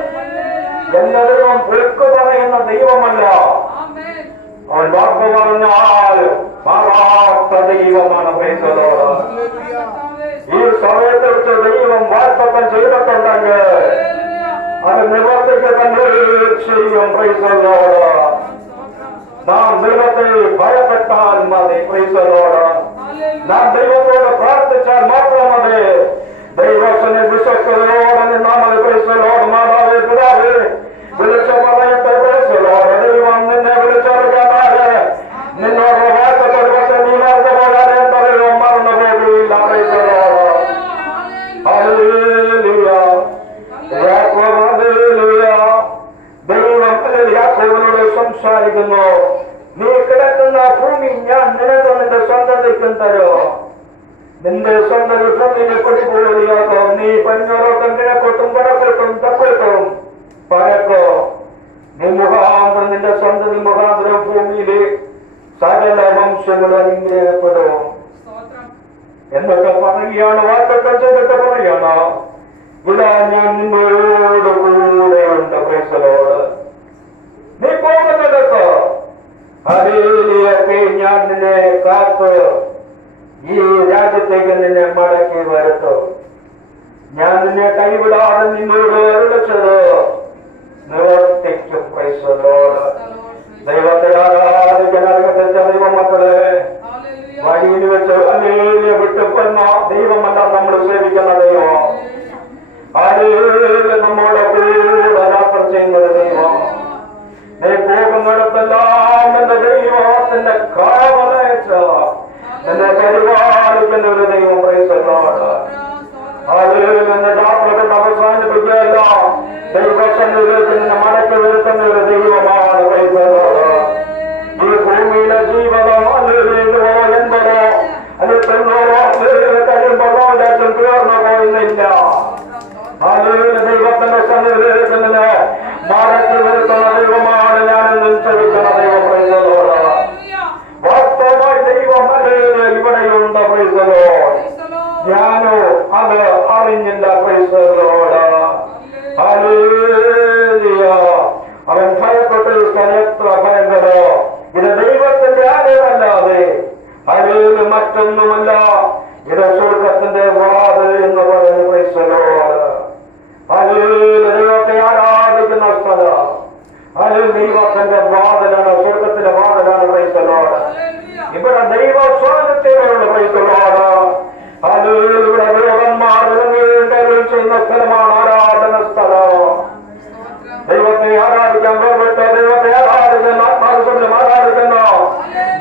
എന്റെ ദൈവം വിളിക്കു പറയുന്ന ദൈവമല്ല, അവൻ വാക്ക് പറഞ്ഞാൽ മാറാത്ത ദൈവമാണ്. Price the Lord. ഈ സമയത്ത് വെച്ച് ദൈവം വാഗ്ദത്തം ചെയ്തിട്ടുണ്ടെങ്കിൽ അത് നിവർത്തിക്ക് തന്നെ ചെയ്യും. Price the Lord. നാം ദൈവത്തെ ഭയപ്പെട്ടാൽ മതി. Price the Lord. നാം ദൈവത്തോട് പ്രാർത്ഥിച്ചാൽ മാത്രം മതി. ദൈവത്തിന് വിശ്വസ്തയോടെ നിന്നാൽ മതി. Price the Lord. മാതാവേ, പിതാവേ, വിളിച്ചു പറയട്ടെ. Price the Lord. ദൈവം നിന്നെ വിളിച്ചറിയാതെ നിന്നോട് വാക്കത്തോട് പക്ഷെ നീ മറന്നു പോയാൽ എന്താ ദൈവം മറന്നു പോകുകയില്ല. Praise the lord. Hallelujah. Hallelujah. ദൈവം യാക്കോബിനോട് സംസാരിക്കുന്നു. നീ കിടക്കുന്ന ഭൂമി ഞാൻ നിനക്ക് നിന്റെ സന്തതിക്കും തരും. നിന്റെ സന്തതി ഭൂമിയിൽ കൊടിപോലെയാകും. നീ പടിഞ്ഞാറോട്ടും കിഴക്കോട്ടും വടക്കോട്ടും തെക്കോട്ടും പരക്കോ. നീ മുഖാന്തരം നിന്റെ സന്തതി മുഖാന്തരം ഭൂമിയിലെ സകല വംശങ്ങളും അനുഗ്രഹിക്കപ്പെടും എന്നൊക്കെ പറയുകയാണ്. വാഗ്ദത്തം ചെയ്തിട്ട് പറയാണ്, ഇതാ ഞാൻ നിന്നോട് കൂടെയുണ്ട്. Price the Lord. നീ പോകുന്നിടത്ത് ഹല്ലേലൂയ ഞാൻ നിന്നെ കാത്ത് ഈ രാജ്യത്തേക്ക് നിന്നെ മടക്കി വരുത്തും. ഞാൻ നിന്നെ കൈവിടാതെ നിന്നോട് അരുളിച്ചത് നിവർത്തിക്കും. Praise the lord. ദൈവത്തെ ആരാധിക്കാൻ അറിയപ്പെട്ട ദൈവമക്കളെ, വഴിയിൽ വെച്ച് ഹല്ലേലൂയ വിട്ടുപോന്ന ദൈവമല്ല നമ്മൾ സേവിക്കുന്ന ദൈവം. ഹല്ലേലൂയ നമ്മുടെ കൂടെ യാത്ര ചെയ്യുന്നത് ദൈവം. നീ പോകുന്നിടത്തെല്ലാം എന്റെ ദൈവത്തിന്റെ കാവലേറ്റ് എന്നെ പരിപാലിക്കുന്ന ഒരു ദൈവം. Price the lord. ഹല്ലേലൂയ. എന്റെ യാത്ര കൊണ്ട് അവസാനിപ്പിക്കുകയല്ല, ദൈവസന്നിധിയിലേക്ക് നിന്നെ മടക്കി വരുത്തുന്ന ഒരു ദൈവമാണ്. Price the Lord. ഈ ഭൂമിയിലെ ജീവിതം ഹല്ലേലൂയ എൺപതോ അത് 90 കഴിയുമ്പോഴോ തീർന്നു പോയില്ല. ഹല്ലേലൂയ. ദൈവത്തിന്റെ സന്നിധിയിലേക്ക് നിന്നെ മടക്കി വരുത്തുന്ന ദൈവമാണ് ഞാനെന്നും ശ്രമിക്കുന്ന ദൈവം. Price the Lord. വാസ്തവമായി ദൈവം ഹല്ലേലൂയ ഇവിടെയുണ്ട്. Price the Lord. ഞാനോ അത് അറിഞ്ഞില്ല. Price the lord. ഹല്ലേലൂയ. അവൻ ഭയപ്പെട്ട എത്ര ഭയങ്കരോ. ഇത് ദൈവത്തിന്റെ ആലയമല്ലാതെ ഹല്ലേലൂയ മറ്റൊന്നുമല്ല. ഇത് സ്വർഗത്തിന്റെ വാതിൽ എന്ന് പറയുന്നു. Price the lord. ഹല്ലേലൂയ. ദൈവത്തെ ആരാധിക്കുന്ന സ്ഥലം. ഹല്ലേലൂയ. ദൈവത്തിന്റെ വാതിലാണ്, സ്വർഗത്തിന്റെ വാതിലാണ്. Price the lord. ഇവിടെ ദൈവ സ്വാതന്ത്ര്യമുള്ള. Praise the lord. ഹല്ലേലൂയ. ഇവിടെ ദേവന്മാർ ചെയ്യുന്ന സ്ഥലമാണ്, ആരാധന സ്ഥലം. ദൈവത്തെ ആരാധിക്കാൻ വേർപെട്ട ദൈവത്തെ ആരാധിക്കുന്ന ആത്മാവിനെ ആരാധിക്കുന്ന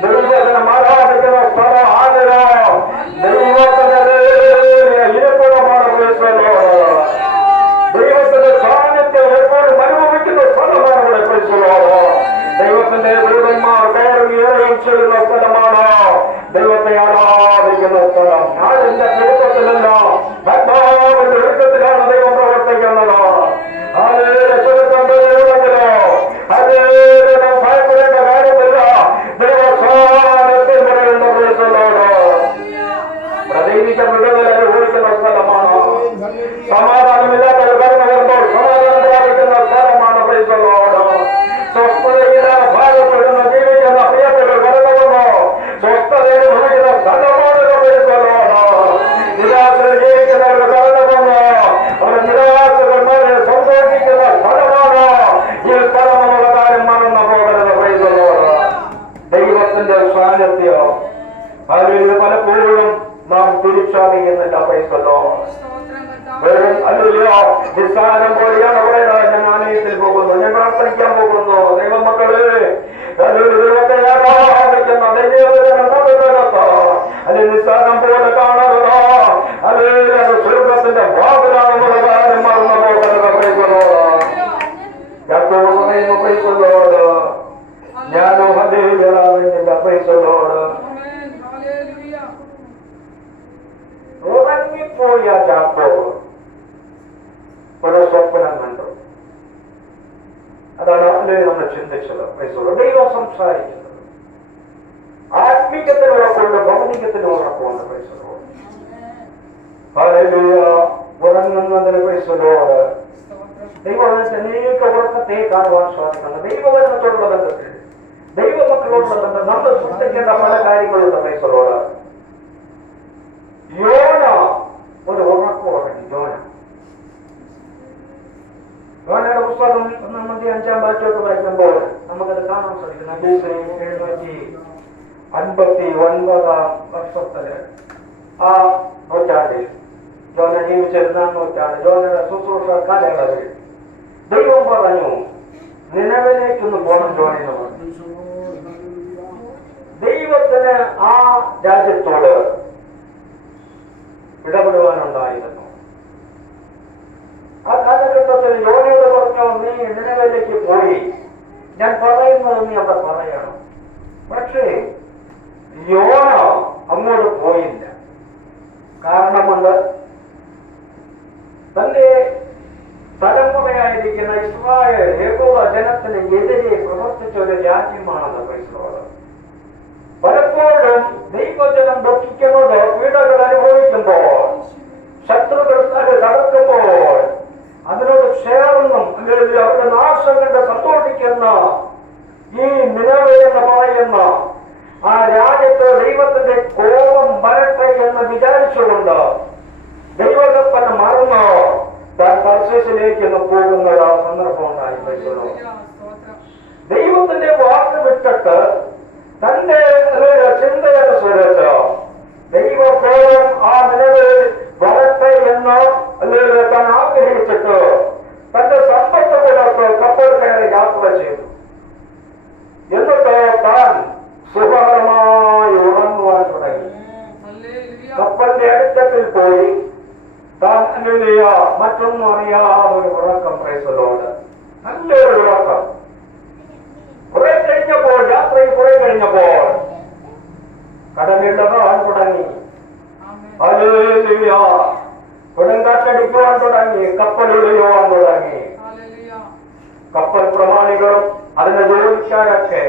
ദൈവത്തിനെ ആരാധിക്കുന്ന സ്ഥലം ആലോ ദൈവത്തിന്റെ ഇരപ്പുറമാണ്. Price the Lord. ദൈവത്തിന്റെ സാന്നിധ്യം എപ്പോഴും അനുഭവിക്കുന്ന സ്ഥലമാണ് ഇവിടെ. Price the Lord. ദൈവത്തിന്റെ ദൂതന്മാർ കയറി ഇറങ്ങി ചെയ്യുന്ന സ്ഥലമാണ്. സമാധാനമില്ലാത്ത കടന്നു വരുമ്പോൾ സമാധാനം പ്രാപിക്കുന്ന സ്ഥലമാണ് സ്വസ്ഥതയില്ലാതെ ഭാഗപ്പെടുന്ന ജീവിക്കുന്ന പ്രിയപ്പെട്ടവർ കടന്നു വന്നോ സ്വസ്ഥതയിൽ ഭവിക്കുന്ന സ്ഥലമാണ് നിരാശ ജീവിക്കുന്നവർ കടന്നു വന്നോ അവർ നിരാശകന്മാരെ സന്തോഷിക്കുന്ന സ്ഥലമാണ് ഈ സ്ഥലമെന്നുള്ള കാര്യം മറന്നു പോകരുത്. ദൈവത്തിന്റെ സാന്നിധ്യം അതിൽ പലപ്പോഴും നാം തിരിച്ചറിയുന്നില്ല. വെറും അല്ലല്ലോ നിസ്സാരം പോലെയാണ് പറയുന്നത്. ഞാൻ ആലയത്തിൽ പോകുന്നു, ഞാൻ പ്രാർത്ഥിക്കാൻ പോകുന്നു. ദൈവമക്കളെ ദൈവത്തെ ആരാധിക്കുന്ന അല്ലെങ്കിൽ നിസ്സാരം പോലെ കാണരുത്. അല്ലെങ്കിൽ അത് സ്വർഗത്തിന്റെ വാതിലാണെന്നുള്ള കാര്യം മറന്നു പോകരുത്. പൈസലോട് ഞാനോ ഹല്ലേലൂയ പൈസലോട് ഉറങ്ങിപ്പോയ യാക്കോബ് ഒരു സ്വപ്നം കണ്ടു. അതാണ് അതിൽ നമ്മൾ ചിന്തിച്ചത്. ദൈവം സംസാരിക്കുന്നത് ആത്മീയത്തിന് ഉറപ്പുണ്ട്, ഭൗതികത്തിന് ഉറപ്പുണ്ട്. ഉറങ്ങുന്നതിന് പൈസലോട് ദൈവത്തെ അനേക ഉറക്കത്തെ കാണുവാൻ സാധിക്കുന്നു. ദൈവവചനത്തോടുള്ള ബന്ധത്തിൽ ദൈവമക്കളോടുള്ള ബന്ധം നമ്മൾ സൃഷ്ടിക്കേണ്ട പല കാര്യങ്ങളുണ്ട്. പൈസലോട് യോന ഒരു ഉറക്കം ഉറങ്ങി. യോനയുടെ പുസ്തകം 5-ാം വാക്യമൊക്കെ വായിക്കുമ്പോൾ നമുക്കത് കാണാൻ സാധിക്കുന്നു. 759 വർഷത്തില് ആ നൂറ്റാണ്ടിൽ യോന ജീവിച്ചിരുന്ന നൂറ്റാണ്ട് യോനയുടെ ശുശ്രൂഷ കാലയളവിൽ ദൈവം പറഞ്ഞു നിനവിലേക്കൊന്ന് പോകണം ജോനെന്ന് പറഞ്ഞു. ദൈവത്തിന് ആ രാജ്യത്തോട് ഇടപെടുവാനുണ്ടായിരുന്നു. ആ കാലഘട്ടത്തിൽ യോനയോട് പറഞ്ഞു നീ നിനവിലേക്ക് പോയി ഞാൻ പറയുന്നത് നീ അവിടെ പറയണം. പക്ഷേ യോന അങ്ങോട്ട് പോയില്ല. കാരണമുണ്ട്. തന്റെ തലമുറയായിരിക്കുന്ന ഇസ്രായേൽ യഹോവ ജനത്തിന് എതിരെ പ്രവർത്തിച്ച ഒരു രാജ്യമാണെന്ന് ക്രൈസ്തവർ. പലപ്പോഴും ദൈവജനം ദുഃഖിക്കുന്നത് പീഡകൾ അനുഭവിക്കുമ്പോൾ ശത്രുക്കൾ തകർക്കുമ്പോൾ അതിനോട് ചേർന്നും അല്ലെങ്കിൽ അവരുടെ നാശം കണ്ട് സന്തോഷിക്കുന്ന ഈ നിലവേ എന്ന് പറയുന്ന ആ രാജ്യത്ത് ദൈവത്തിന്റെ കോപം വരട്ടെ എന്ന് വിചാരിച്ചുകൊണ്ട് ദൈവകൽപ്പന മറന്ന് താൻ തർശീശിലേക്ക് പോകുന്ന ഒരു സന്ദർഭം ഉണ്ടായി. ദൈവത്തിന്റെ വാക്ക് വിട്ടിട്ട് തന്റെ ചിന്തയനുസരിച്ച് ദൈവകോപം ആ നിലവിൽ വരട്ടെ എന്ന് അല്ലെങ്കിൽ താൻ ആഗ്രഹിച്ചിട്ട് തന്റെ സമ്പത്തുകളൊക്കെ കപ്പൽ കയറി യാത്ര ചെയ്തു. എന്നിട്ട് താൻ സുഖകരമായി ഉറങ്ങുവാൻ തുടങ്ങി. കപ്പലിന്റെ അടുത്തത്തിൽ പോയി താൻ മറ്റൊന്നും അറിയാതൊരു ഉറക്കം. പ്രൈസലോട് നല്ലൊരു ഉറക്കം. കുറെ കഴിഞ്ഞപ്പോൾ യാത്രയിൽ കുറെ കഴിഞ്ഞപ്പോൾ കടലിടറാൻ തുടങ്ങി. കൊടുങ്കാറ്റടിക്കുവാൻ തുടങ്ങി. കപ്പലുകളയുവാൻ തുടങ്ങി. കപ്പൽ പ്രമാണികളും അതിന്റെ ജോലിക്കാരൊക്കെ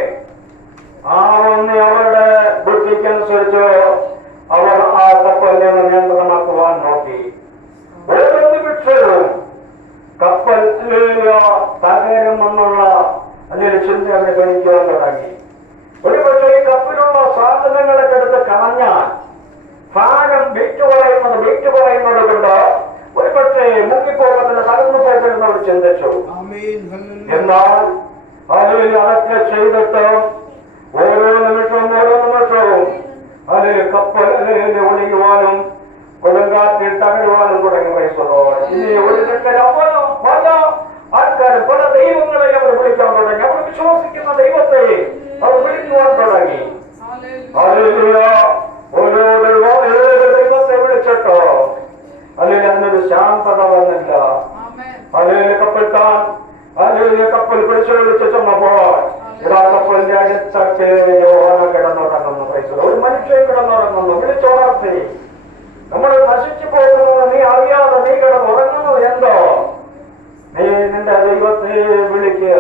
അവരുടെ ബുദ്ധിക്കനുസരിച്ച് അവർ ആ കപ്പലിനെ നിയന്ത്രണമാക്കുവാൻ നോക്കി. ഓരോ നിമിഷവും കപ്പൽ തകരുമെന്നുള്ള അല്ലെങ്കിൽ ചിന്ത അവരെ ഗണിക്കുവാൻ തുടങ്ങി. ഒരുപക്ഷെ ഈ കപ്പലുള്ള സാധനങ്ങളൊക്കെ എടുത്ത് കളഞ്ഞാൽ ഭാരം വെയിറ്റ് പറയുന്നത് കൊണ്ട് ഒരുപക്ഷെ മുങ്ങിപ്പോകത്തില്ല, തകർന്നു പോകരുതെന്ന് അവർ ചിന്തിച്ചു. എന്നാൽ അതൊക്കെ ചെയ്തിട്ട് ഓരോ നിമിഷവും അത് കപ്പൽ ഒളിയുവാനും കൊടുങ്കാറ്റിൽ തകരുവാനും തുടങ്ങി. ഇനി ഒരു പല ആൾക്കാരും പല ദൈവങ്ങളെ അവർ വിളിക്കാൻ തുടങ്ങി. അവർ വിശ്വസിക്കുന്ന ദൈവത്തെ അവർ വിളിക്കുവാൻ തുടങ്ങി. ഓരോ ദൈവത്തെ വിളിച്ചിട്ടോ അല്ലെങ്കിൽ അതിനൊരു ശാന്തത വന്നില്ല. അല്ലെങ്കിൽ കപ്പൽ പിടിച്ചു വിളിച്ച് ചെന്നപ്പോൾ ഇതാ കപ്പലിന്റെ അടുത്തൊക്കെ യോഹന കിടന്നുറങ്ങുന്നു. ഒരു മനുഷ്യൻ കിടന്നുറങ്ങുന്നു. വിളിച്ചുണർത്തി. നമ്മൾ നശിച്ചു പോകുന്നത് നീ അറിയാതെ നീ കിടന്നുറങ്ങുന്നത് എന്തോ? നീ നിന്റെ ദൈവത്തെ വിളിക്കുക.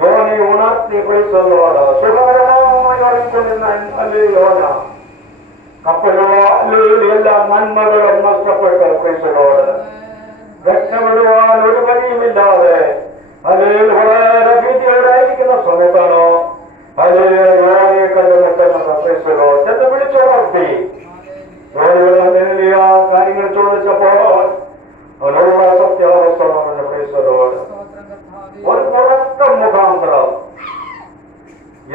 യോനെ ഉണർത്തി വിളിച്ചതോട് സുഖകരമായി ഉറങ്ങിക്കൊണ്ടിരുന്ന യോന കപ്പലുകളിൽ എല്ലാ നന്മകളും നഷ്ടപ്പെട്ട ക്രിസ്തുവോട് രക്ഷപ്പെടുവാൻ ഒരു വഴിയുമില്ലാതെ അതിൽ വളരെ ഭീതിയോടായിരിക്കുന്ന സമയത്താണോ അതിൽ കണ്ടുമുട്ടുന്നത് ക്രിസ്തുവോ ചെന്ന് വിളിച്ചുണർത്തി ജോലികളെ കാര്യങ്ങൾ ചോദിച്ചപ്പോൾ അവനോടുള്ള സത്യാവസ്ഥ പറഞ്ഞ ക്രിസ്തുവോട് ഒരു മുറക്കം മുഖാന്തരം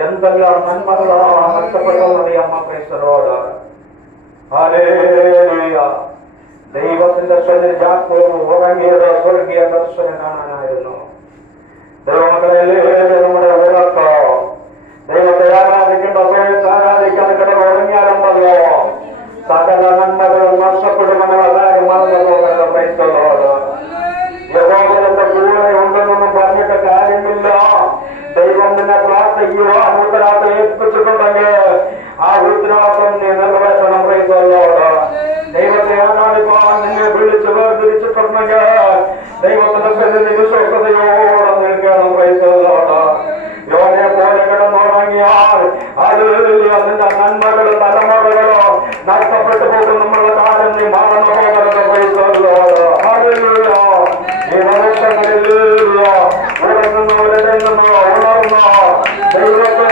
എന്തെല്ലാം നന്മകളാണ് നഷ്ടപ്പെട്ടത് അമ്മ ക്രിസ്തുവോട്. ഹല്ലേലൂയ. ദൈവത്തിന്റെ യാക്കോബ് ഉറങ്ങിയത് സ്വർഗീയ ദർശനം കാണാനായിരുന്നു. ദൈവമക്കളെ നമ്മുടെ ഉറക്കം ദൈവത്തെ ആരാധിക്കേണ്ട സമയത്ത് ആരാധിക്കാൻ കിടന്ന് ഉറങ്ങിയാലുണ്ടല്ലോ സകല നന്മകളും നഷ്ടപ്പെടുമെന്നുള്ള കാര്യം മറന്നു പോകരുത്. ക്രൈസ്തവരോട് യഹോവയുടെ കൂടെ ഉണ്ടെന്നൊന്നും പറഞ്ഞിട്ട് കാര്യമില്ല. ദൈവം നിന്നെ പ്രാർത്ഥിക്കുവാൻ ഉത്തരവാദിത്തം ഏൽപ്പിച്ചിട്ടുണ്ടെങ്കിൽ ആ ഉത്തരവാദിത്തം നീ നിറവേറ്റണം. ക്രൈസ്തവരോട് ദൈവത്തെ ആരാധിക്കാൻ നിന്നെ വിളിച്ച് വേർതിരിച്ചിട്ടുണ്ടെങ്കിൽ ദൈവത്തിന്റെ സന്നിധി വിശ്വസ്തയോടെ നിൽക്കണം. ക്രൈസ്തവരോട് യോനെ പോലെ കിടന്നുറങ്ങിയാൽ നിന്റെ നന്മകളും തലമുറകളോ നഷ്ടപ്പെട്ടു പോകും. നമ്മളുടെ കാലം നീ മറന്നു പോകരുത്. ക്രൈസ്തവരോട് ഹല്ലേലൂയ. ഈ വർഷങ്ങളിൽ ഉറങ്ങുന്നവരെ ഉണർന്നോ ദൈവത്തെ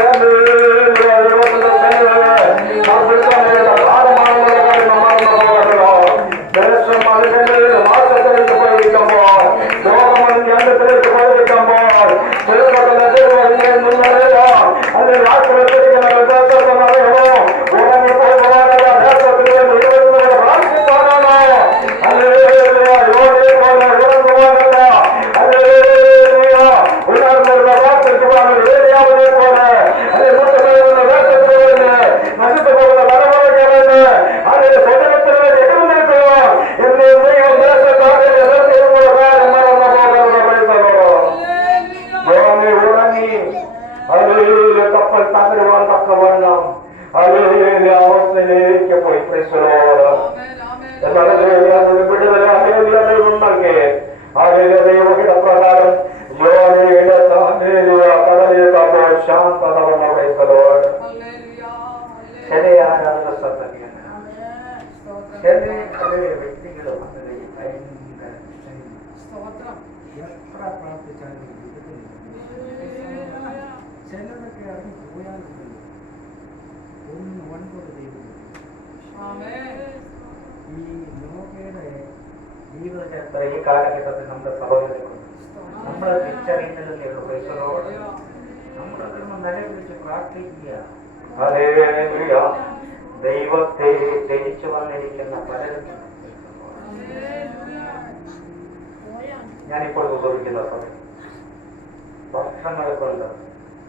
കപ്പൽ തകരുവാൻ തക്കവണ്ണം അവസ്ഥയിലേക്ക് പോയി. ദൈവം നൽകി ദൈവഹിതപ്രകാരം കടലിൽ ശാന്തത വന്ന ശരിയാരാധന വ്യക്തികൾ എത്ര പ്രാർത്ഥിച്ചാലും ചിലതൊക്കെ അറിഞ്ഞു പോയാലുണ്ടല്ലോ ഒന്ന് ഒൻപത് ദൈവം ഈ നോക്കയുടെ ജീവിതചരിത്ര ഈ കാലഘട്ടത്തിൽ നമ്മുടെ സഹോദരങ്ങളുണ്ട്. നമ്മളെ തിരിച്ചറിയുന്നതല്ലേ ഉള്ളൂ. ക്രൈസ്തവരോട് നമ്മളതൊന്ന് നിലവിളിച്ച് പ്രാർത്ഥിക്കുക. ഹല്ലേലൂയ. ദൈവത്തെ ജയിച്ചു വന്നിരിക്കുന്ന പലരും ഞാനിപ്പോൾ ഉപയോഗിക്കുന്ന സമയം വർഷങ്ങളെ കൊണ്ട്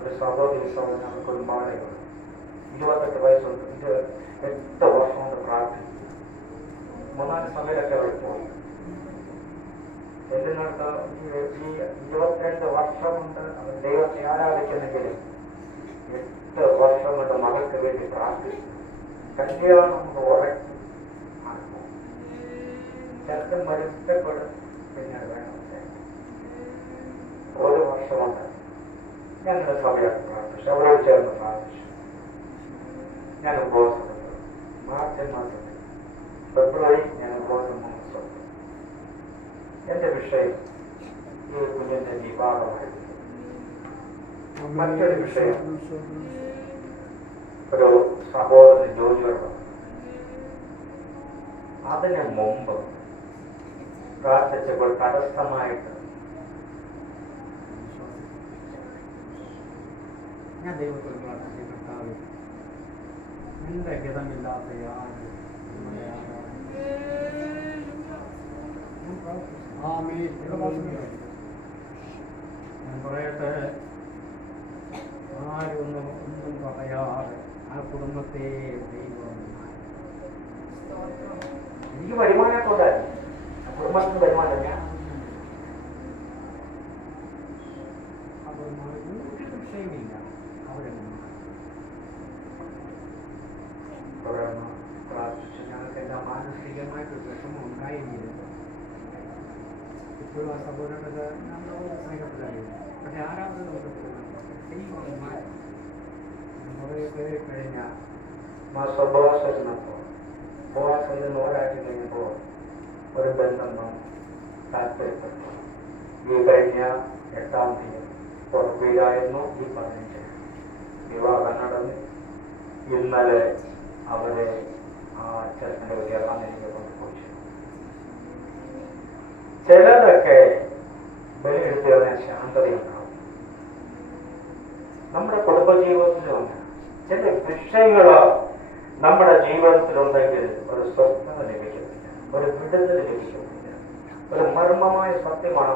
ഒരു സഹോദരി സഹോദരൻ കുടുംബാളികൾ 28 വയസ്സുണ്ട്. 8 വർഷം കൊണ്ട് പ്രാർത്ഥിക്കും. 3-4 സഭയിലൊക്കെ അവർ പോയി എന്നിട്ട് ഈ 22 വർഷം കൊണ്ട് അവർ ദൈവത്തെ ആരാധിക്കുന്നെങ്കിലും 8 വർഷം കൊണ്ട് മകൾക്ക് വേണ്ടി പ്രാർത്ഥിക്കും. കല്യാണം ഉറക്കും. ചെറുക്കൻ മരിക്കപ്പെടും. പിന്നെ വേണം 1 വർഷമുണ്ട്. ഞങ്ങളുടെ സഭയൊക്കെ പ്രാർത്ഥിച്ചു. അവരോട് ചേർന്ന് പ്രാർത്ഥിച്ചു. ഞാൻ ഉപവാസപ്പെട്ടു. മാർച്ച് മാസത്തിൽ ഫെബ്രുവരി ഞാൻ ഉപവാസം മാസം. എന്റെ വിഷയം ഈ കുഞ്ഞിന്റെ വിവാഹമായിരുന്നു. മറ്റൊരു വിഷയം ഒരു സഹോദരൻ ജോലിയോട് അതിന് മുമ്പ് പ്രാർത്ഥിച്ചപ്പോൾ തടസ്സമായിട്ട് ഞാൻ ദൈവത്തോട് പ്രാർത്ഥിച്ചിട്ടുണ്ടാവും. നിന്റെ ഹിതമില്ലാത്ത ഞാൻ പറയട്ടെ, ആരൊന്നും ഒന്നും പറയാതെ ആ കുടുംബത്തെ ദൈവം എനിക്ക് വരുമാനത്തോടായിരുന്നു. ആ കുടുംബത്തിന് വരുമാനം ഞാൻ ഒരു വിഷയമില്ല. പ്രാർത്ഥിച്ചു. ഞങ്ങൾക്ക് എന്താ മാനസികമായിട്ട് വിഷമം ഉണ്ടായിരുന്നില്ല. ഇപ്പോഴും ആ സഹോദരനൊക്കെ നമ്മളോട് സ്നേഹത്തിലായിരുന്നു. പക്ഷെ ആരാധന കുറേ പേര് കഴിഞ്ഞ മാസോപവാസം ഉപവാസം ഇരുന്ന് ഒരാഴ്ച കഴിഞ്ഞപ്പോൾ ഒരു ബന്ധം താല്പര്യപ്പെട്ടു. ഈ കഴിഞ്ഞ 8-ാം തീയതി പുറപ്പെടായിരുന്നു ഈ 15 വിവാഹം നടന്ന് ഇന്നലെ അവരെ ആ ചെറുക്കൻ്റെ വിദ്യാഭ്യാസം കൊണ്ടുപോയി. ചിലരൊക്കെ ബലിയെടുത്ത് പറഞ്ഞാൽ ശാന്തതയുണ്ടാവും. നമ്മുടെ കുടുംബജീവിതത്തിലും ചില വിഷയങ്ങൾ നമ്മുടെ ജീവിതത്തിലുണ്ടെങ്കിൽ ഒരു സ്വസ്ഥത ലഭിക്കുന്നില്ല, ഒരു വിടുതൽ ലഭിക്കുന്നില്ല. ഒരു മർമ്മമായ സത്യമാണ്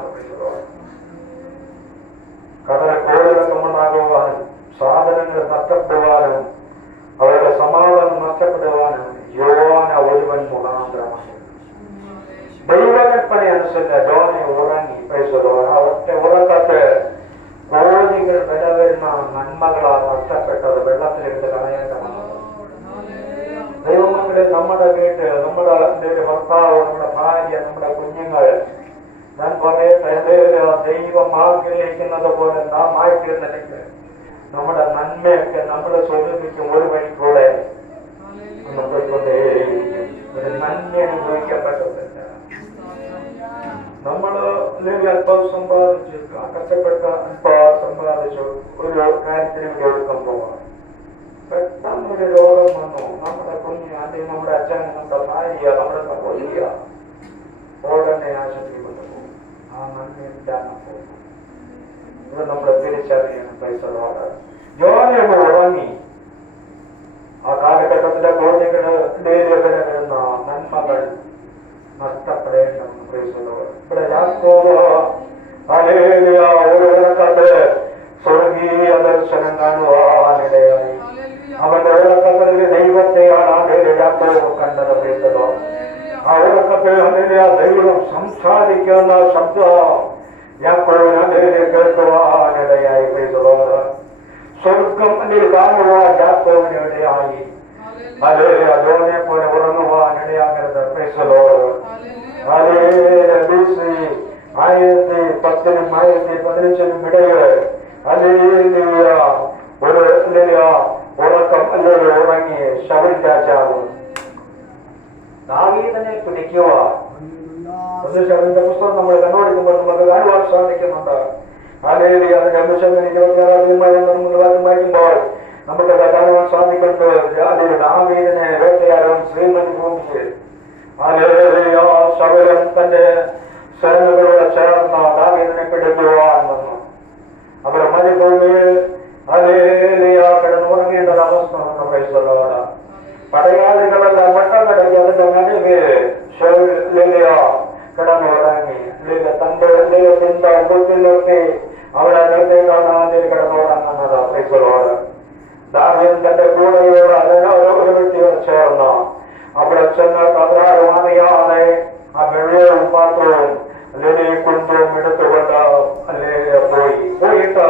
കോളിളക്കമുണ്ടാകുവാനും സാധനങ്ങൾ നഷ്ടപ്പെടുവാനും അവരുടെ സമാധാനം നഷ്ടപ്പെടുവാനും യോന ഒരുവൻ മുഖാന്തരമായി. ദൈവകൽപ്പന അനുസരിച്ച് ജോനെ ഉറങ്ങി അവരുടെ ഉറക്കത്ത് കോഴികൾ വില വരുന്ന നന്മകളാണ് നഷ്ടപ്പെട്ടത്, വെള്ളത്തിലെടുത്ത് കളയേണ്ടതാണ്. ദൈവമക്കളെ, നമ്മുടെ വീട്ട്, നമ്മുടെ ഭർത്താവ്, നമ്മുടെ ഭാര്യ, നമ്മുടെ കുഞ്ഞുങ്ങൾ, ഞാൻ പറയട്ടെ, ദൈവം ആഗ്രഹിക്കുന്നത് പോലെ നാം ആയിത്തീർന്നില്ലെങ്കിൽ നമ്മുടെ നന്മയൊക്കെ നമ്മുടെ സ്വരൂപിക്കും ഒരു വഴിക്കൂടെ പോയിക്കൊണ്ടേയിരിക്കും. ഒരു നന്മ അനുഭവിക്കാൻ പറ്റത്തില്ല. നമ്മള് അല്പം സമ്പാദിച്ചു, കഷ്ടപ്പെട്ട അല്പം സമ്പാദിച്ചു, ഒരു കാര്യത്തിന് വേണ്ടി ഒഴുക്കം പോവാം. പെട്ടെന്നൊരു രോഗം വന്നു. നമ്മുടെ കുഞ്ഞ്, അല്ലെങ്കിൽ നമ്മുടെ അച്ഛൻ, നമ്മുടെ ഭാര്യ, നമ്മുടെ സഹോദരിയ ഉടനെ ആശുപത്രി കൊണ്ടുപോകും. ആ നന്മയില്ലാതെ പോകും. ഇത് നമ്മൾ തിരിച്ചറിയണം. പൈസയോട് ജോലിയൊന്ന് ഉറങ്ങി. ആ കാലഘട്ടത്തിലെ കോഴികള് ഡെയിലിയൊക്കെ വരുന്ന നന്മകൾ നഷ്ടപ്പെടേണ്ടെന്ന് ഇവിടെ യാക്കോബ് ഒരു ഉറക്കത്ത് സ്വർഗീയ ദർശനം കാണുവാനിടയായി. അവന്റെ ഉറക്കത്തിൽ ദൈവത്തെയാണ് യാക്കോബ് കണ്ടത്. പ്രീസലോ, ആ ഉറക്കത്തിൽ ദൈവം സംസാരിക്കുന്ന ശബ്ദം യാക്കോബിനെ കേൾക്കുവാനിടയായി. പ്രീസലോ, സ്വർഗം കാണുവാൻ യാക്കോബിനിടയായി. ജോനെ പോലെ ഉറങ്ങുവാനിടയാകരുത്. പ്രീസലോ, 1010നും 1015നും ഇടയിൽ ഒരു ഉറക്കം ഉറങ്ങി ശൗൽ രാജാവ് ദാവീദിനെ പിടിക്കുക. ശൗലിന്റെ പുസ്തകം നമ്മൾ കണ്ടുപിടിക്കുമ്പോൾ നമുക്ക് കാണുവാൻ സാധിക്കുന്നുണ്ട്. അതിന്റെ 26 വായിക്കുമ്പോൾ നമുക്ക് കാണുവാൻ സാധിക്കുന്നത് ദാവീദിനെ വേട്ടയാടുവാൻ ശ്രീമതി ഭൂമിയിൽ ശൗലൻ തന്റെ സേനകളോട് ചേർന്ന് ദാവീദിനെ പിടിക്കുവാൻ വന്നു. അവർ മരുഭൂമിയിൽ കിടന്നുറങ്ങേണ്ട അവസ്ഥ വന്ന പൈസലോട് പടയാളികളെല്ലാം വട്ടം കടക്കി അതിന്റെ നടുവിൽ കിടന്നുറങ്ങി. തന്റെ ബുദ്ധി നിർത്തി അവിടെ നിർത്തിയിട്ടാണ് അതിൽ കിടന്നുറങ്ങുന്നത്. പൈസലോട് ദാവീദ് തന്റെ കൂടെയോട് ഒരു വ്യക്തിയോട് ചേർന്ന് അവിടെ ചെന്ന് കതറാരും അറിയാതെ ആ വെള്ളവും പാത്രവും കുന്തവും എടുത്തുകൊണ്ട് പോയിട്ട്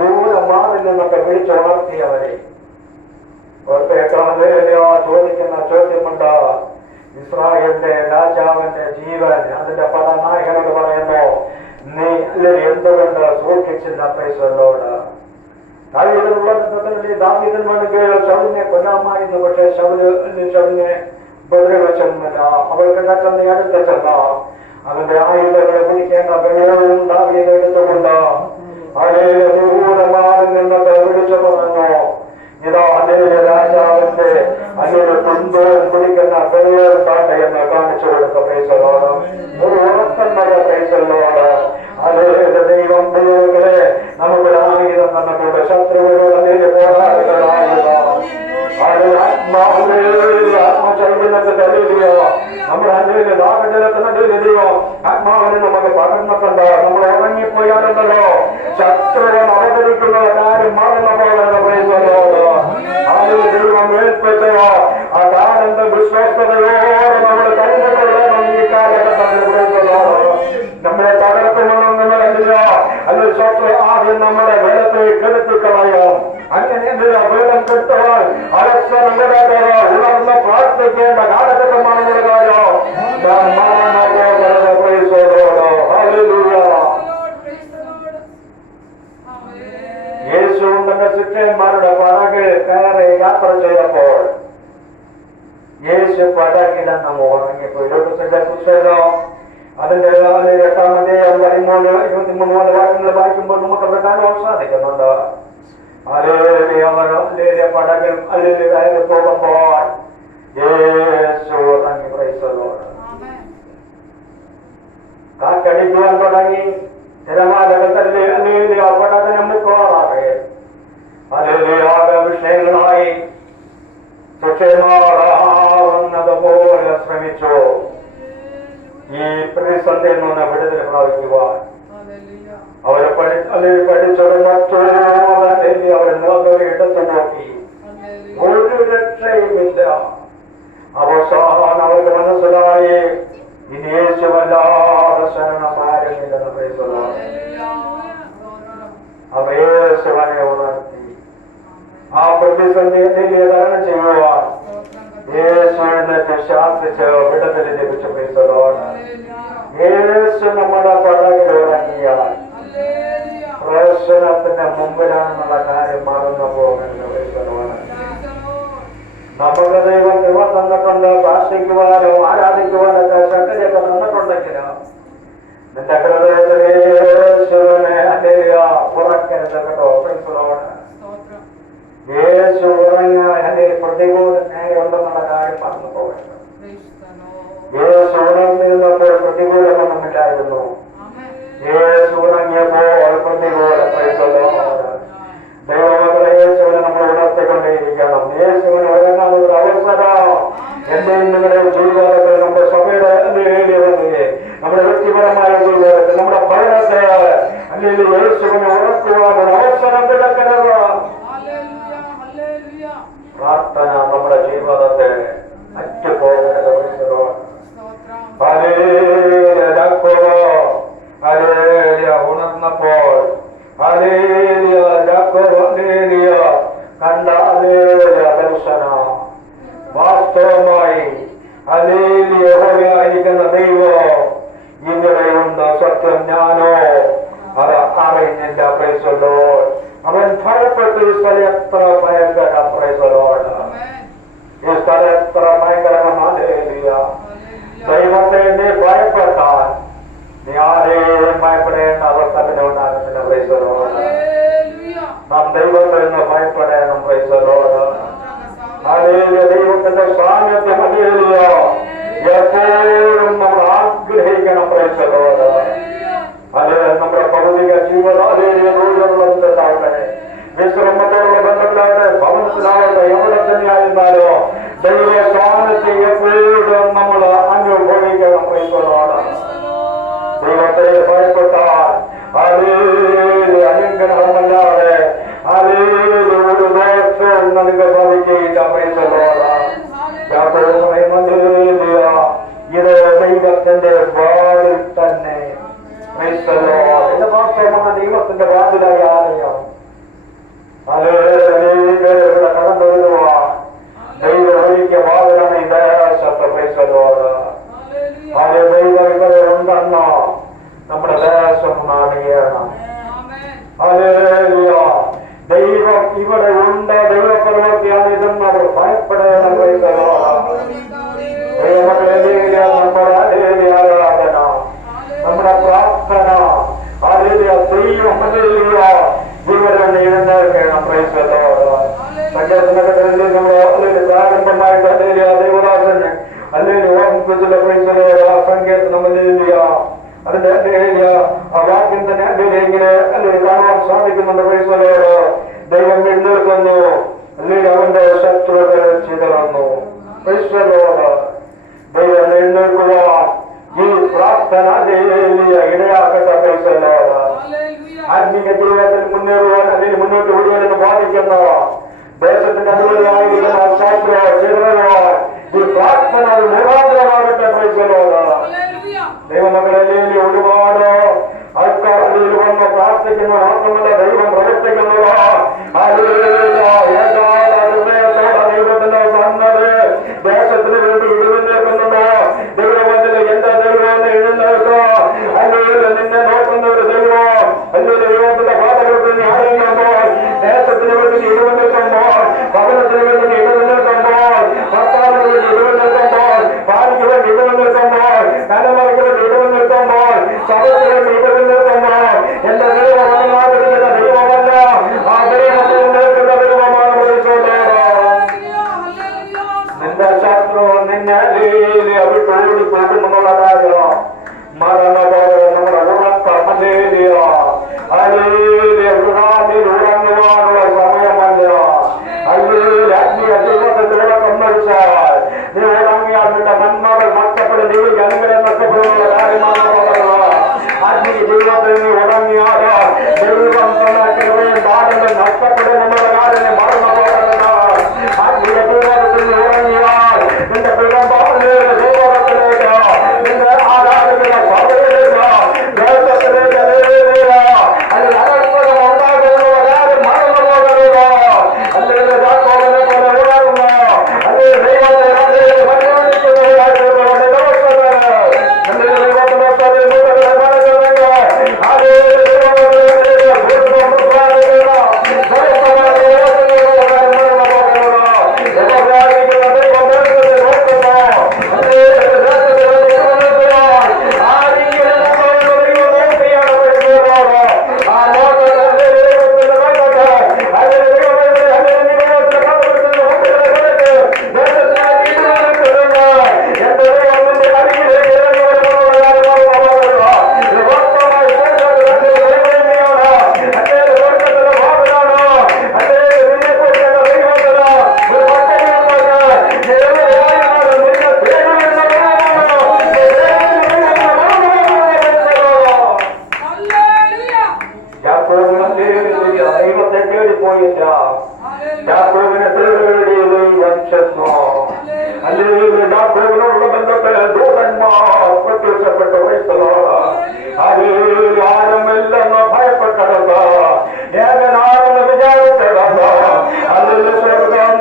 ദൂരം മാറി നിന്നൊക്കെ വിളിച്ചുണർത്തി അവരെ. ചോദിക്കുന്ന ചോദ്യമുണ്ട്. ഇസ്രായേലിന്റെ രാജാവിന്റെ ജീവൻ അതിന്റെ പടനായകനോട് പറയുമ്പോ നീ എന്തുകൊണ്ട് സൂക്ഷിച്ചില്ല പൈസലോട്? ദാവീദൻ വേണമെങ്കിൽ ശൗലിനെ കൊല്ലാമായിരുന്നു. പക്ഷെ ശൗലിനെ ഉപദ്രവിച്ചൊന്നുമില്ല. അവൾക്ക് പെട്ടെന്ന് അടുത്ത് ചെന്ന അവന്റെ ആയുധങ്ങളെ പിടിക്കേണ്ട വെള്ളവും ദാവീദ് എടുത്തുകൊണ്ട് ദൂരമാറി നിന്നൊക്കെ വിളിച്ചു പറഞ്ഞു, ഇതാ അതിലെ രാജാവിന്റെ അതിന് കുന്തവും പിടിക്കുന്ന വെള്ളവും താണ്ടയെന്ന് കാണിച്ചു കൊടുത്ത പൈസലോട് ഒരു ഉറക്കുന്ന പൈസലോട് ദൈവം ദൈവങ്ങളെ നമുക്ക് ആയുധം തന്നിട്ടുണ്ട്. ശത്രുവിനോട് നേരെ പോരാടുന്ന ആത്മചൈതന്യത്തെ തല്ലിയോ നമ്മുടെ അന്യയിലെ ദാഹജലത്തെ നടുവിലെയോ ആത്മാവിനെ നമുക്ക് പകർന്നിട്ടുണ്ട്. നമ്മൾ ഉറങ്ങിപ്പോയാലുണ്ടല്ലോ ശത്രുവൻ അവതരിക്കുന്ന കാര്യം മറന്ന പോലെ ദൈവം ഏൽപ്പിച്ചോ ആ കാലന്റെ വിശ്വസ്തയോടെ നമ്മൾ കരുതക്കൊള്ളണം. ഈ കാലഘട്ടത്തിൽ നമ്മളെ തകർക്കുമെന്നൊന്നുമില്ല. അതിൽ ശത്രു ആദ്യം നമ്മുടെ വേലത്തെ കെടുത്തിക്കളയും. അങ്ങനെ വേലം കെട്ടുവാൻ ഉണർന്ന് പ്രാർത്ഥിക്കേണ്ട കാലഘട്ടമാണെന്നുള്ള കാര്യം യേശുവും തന്റെ ശിഷ്യന്മാരുടെ പറകിൽ കയറി യാത്ര ചെയ്തപ്പോൾ യേശു പടകിലെന്ന ഉറങ്ങിപ്പോയി. പുസ്തകം അതിന്റെ 8-ാമത്തെ 13-23 വാക്യങ്ങൾ വായിക്കുമ്പോൾ നമുക്കവിടെ കാണുവാൻ സാധിക്കുന്നുണ്ട്. പടകിൽ കയറി പോകുമ്പോൾ യേശു ഇറങ്ങി. Price the Lord. കാറ്റടിക്കുവാൻ തുടങ്ങി. തിരമാലകൾ തല്ലേ പടകിനെ മുക്കോറാകെ ആകെ വിഷയങ്ങളായി ശിക്ഷമാറാവുന്നത് പോലെ ശ്രമിച്ചു ഈ പ്രതിസന്ധിയിൽ നിന്ന് വിടുതൽ പ്രാപിക്കുവാൻ. അവരെ പഠിച്ചൊരു അവരെ എടുത്തു നോക്കി. ഒരു രക്ഷയുമില്ല. അവസാനം അവർക്ക് മനസ്സിലായി ഇനി യേശുവല്ലാതെ ശരണമാരുമില്ലെന്ന്. അവ യേശുവനെ ഉണർത്തി. ആ പ്രതിസന്ധിയെ തരണം ചെയ്യുവാൻ യേശുവിനെ ശാസിച്ച് വിടുതൽ ലഭിച്ച. യേശു നമ്മുടെ പടകിൽ ഇറങ്ങിയാൽ പ്രശ്നത്തിന്റെ മുമ്പിലാണെന്നുള്ള കാര്യം മറന്നു പോകുന്നത്. നമുക്ക് ദൈവം തന്നിട്ടുണ്ട്. പ്രാർത്ഥിക്കുവാനോ ആരാധിക്കുവാനൊക്കെ ശക്തിയൊക്കെ തന്നിട്ടുണ്ടെങ്കിലോ നിന്റെ ഹൃദയത്തിൽ യേശുവിനെ ഉറക്കരുത് കേട്ടോ. യേശു ഉറങ്ങാൻ എന്റെ പ്രതികൂല ന്യായമുണ്ടെന്നുള്ള കാര്യം മറന്നു പോകരുത്. യേശു ഉണർന്നിരുന്നപ്പോൾ പ്രതികൂലമൊന്നുമില്ലായിരുന്നു. യേശു ഉറങ്ങിയപ്പോൾ പ്രതികൂലം. ദൈവമക്കളെ, യേശുവിനെ നമ്മൾ ഉണർത്തിക്കൊണ്ടേയിരിക്കണം. യേശുവിനെ ഉറങ്ങാനുള്ള അവസരം എന്തെങ്കിലും നിങ്ങളുടെ ജീവിതത്തിൽ, നമ്മുടെ സഭയുടെ നമ്മുടെ വ്യക്തിപരമായ ജീവിതത്തിൽ, നമ്മുടെ ഭരണത്തെ അല്ലെങ്കിൽ യേശുവിനെ ഉറക്കുവാനുള്ള അവസരം കിടക്കരുത്. പ്രാർത്ഥന നമ്മുടെ ജീവിതത്തെ അറ്റുപോകരുത്. ഉണർന്നപ്പോൾ കണ്ട ദർശനം വാസ്തവമായി യഹോവയായിരിക്കുന്ന ദൈവം ഇവിടെയുണ്ട്. സത്യം ഞാനോ അത് അറിയുന്നില്ല. പ്രൈസല്ലോ. അവൻ ഭയപ്പെട്ടു. ഈ സ്ഥലം എത്ര ഭയങ്കരം. പ്രൈസലോട്. ഈ സ്ഥലം എത്ര ഭയങ്കരമാണ്. ദൈവത്തെ നീ ഭയപ്പെട്ടാൽ നീ ആരെയും ഭയപ്പെടേണ്ട അവസ്ഥ ഉണ്ടാകുന്നില്ല. പ്രൈസലോട്. നാം ദൈവത്തിൽ നിന്ന് ഭയപ്പെടണം. പ്രൈസലോട്. ദൈവത്തിന്റെ സാന്നിധ്യം എപ്പോഴും നമ്മൾ ആഗ്രഹിക്കണം. പ്രൈസലോട്. അത് നമ്മുടെ ഭൗതിക ജീവിതം ദൂരമുള്ളതാവട്ടെ, വിശ്രമത്തോടുള്ള ബന്ധത്തിലാവട്ടെ, ഭവനത്തിലാവട്ടെ, എവിടെ തന്നെയായിരുന്നാലോ ദൈവ സാന്നിധ്യം എപ്പോഴും നമ്മൾ അനുഭവിക്കണം. പ്രൈസലോട്. ദൈവത്തെ ഭയപ്പെട്ടാൽ അനുഗ്രഹമല്ലാതെ ഒരു ദോഷവും നമുക്ക് ഭവിക്കുകയില്ല. പ്രൈസലോട്. ഇത് ദൈവത്തിന്റെ വാതിൽ തന്നെ. ഇത് മാത്രമാണ് ദൈവത്തിന്റെ വാതിലായ ആലയം. ഇവിടെ കടന്നു വരുവാൻ ദൈവം ഒരുക്കിയ വാതിലാണ് ഈ ദേശത്ത്. പ്രൈസലോട്. ദൈവം ഇവിടെ ഉണ്ടെന്നോ നമ്മുടെ ദേശം അറിയണം. ദൈവം ഇവിടെ ഉണ്ട്. ദൈവപ്രവൃത്തിയാണ് ഇതെന്ന് അവർ ഭയപ്പെടേണം. നമ്മുടെ ആരാധന, നമ്മുടെ പ്രാർത്ഥന, ദൈവം ജീവനെ എഴുന്നേൽക്കണം. പ്രൈസലോട്. സങ്കീർത്തനങ്ങളിൽ നമ്മൾ പ്രാരംഭമായിട്ട് ദൈവദാസന് അല്ലെങ്കിൽ ഓർമ്മിപ്പിച്ചുള്ള പ്രൈസലോട് ആ സങ്കീർത്തനം അതിന്റെ ആ വാക്യം തന്നെ ഇങ്ങനെ അല്ലെങ്കിൽ കാണാൻ സാധിക്കുന്നുണ്ട്. പ്രൈസലോട്. ദൈവം എഴുന്നേൽക്കുന്നു അല്ലെങ്കിൽ അവന്റെ ശത്രുക്കൾ ചിതറുന്നു. പ്രൈസലോട്. ദൈവം എഴുന്നേൽക്കുവാൻ ഈ പ്രാർത്ഥന ഇടയാക്കട്ടെ. പ്രൈസലോട്. ആത്മീക ജീവിതത്തിൽ മുന്നേറുവാൻ അല്ലെങ്കിൽ മുന്നോട്ട് വിടുവാനെന്ന് ബാധിക്കുന്ന ദേശത്തിന്റെ അനുകൂലമായിരിക്കുന്ന ശാസ്ത്ര ചിതറുവാൻ ഈ പ്രാർത്ഥന മുഖാന്തരമാകട്ടെ. പ്രൈസലോട്. ദൈവമക്കളെ, ഒരുപാട് ആൾക്കാർ അതിൽ വന്ന് പ്രാർത്ഥിക്കുന്ന മാത്രമല്ല ദൈവം പ്രവർത്തിക്കുന്നത്. ദൈവത്തിന്റെ സന്നദ്ധ ദേശത്തിന് വേണ്ടി എഴുന്നേൽക്കുന്നുണ്ടോ? ദൈവമതിൽ എന്റെ ദൈവം എഴുന്നേൽക്കോ. അല്ലെങ്കിൽ നിന്നെ നോക്കുന്ന ഒരു ദൈവം അല്ലെങ്കിൽ ദൈവത്തിന്റെ പാതകത്തിൽ അറിയുമ്പോൾ ദേശത്തിന് വേണ്ടി എഴുന്നേൽക്കുമ്പോൾ, ഭവനത്തിന് വേണ്ടി എഴുന്നേൽക്കുമ്പോൾ, ഭർത്താവിന് വേണ്ടി എഴുന്നേൽക്കുമ്പോൾ, മരണപോലെ നമ്മുടെ ഉറക്കം ഹല്ലേലൂയ ഹല്ലേലൂയ ഉറങ്ങിൽ ഉറങ്ങുവാനുള്ള സമയമല്ല. ഹല്ലേലൂയ ആത്മീയ ജീവിതത്തിൽ ഉറക്കം നടിച്ചാൽ നീ ഉറങ്ങിയാൽ നിന്റെ നന്മകൾ നഷ്ടപ്പെടും, നീ അനുഗ്രഹം നഷ്ടപ്പെടുന്ന കാര്യമാണ്. ആത്മീയ ജീവിതത്തിൽ നീ ഉറങ്ങിയാൽ ദൈവം ദാനങ്ങൾ നഷ്ടപ്പെടും എന്നുള്ള കാര്യം മറന്നു പോകരുത്. ആത്മീയ ജീവിതത്തിൽ നീ ഉറങ്ങിയാൽ നിന്റെ കുടുംബത്തിലേക്ക് ദൈവത്തിലേക്ക് നിന്റെ ആരാധനയുടെ സഭയിലേക്ക് ദേശത്തിലേക്ക് അതിൽ അനർത്ഥം ഉണ്ടാകുന്നുള്ള കാര്യം മറന്നു പോകരുത്. അല്ലെങ്കിൽ യാക്കോബിനെ പോലെ ഉണർന്നു അല്ലെങ്കിൽ ദൈവത്തെ പരിഗണിക്കുന്നവരായിട്ടുള്ള ദിവസങ്ങൾ അല്ലെങ്കിൽ ദൈവത്തിന്റെ ദൈവത്തെ കേടിപ്പോയില്ല. യാക്കോബിനെ തേടി ദൈവം ചെന്നു. അല്ലെങ്കിൽ യാക്കോബിനോടുള്ള ബന്ധത്തിൽ ദൂതന്മാർ പ്രത്യക്ഷപ്പെട്ടു. ആരുമില്ലെന്ന് ഭയപ്പെട്ടത്, ഏകനാണെന്ന് വിചാരിച്ചത്, അതിൽ സ്വർഗം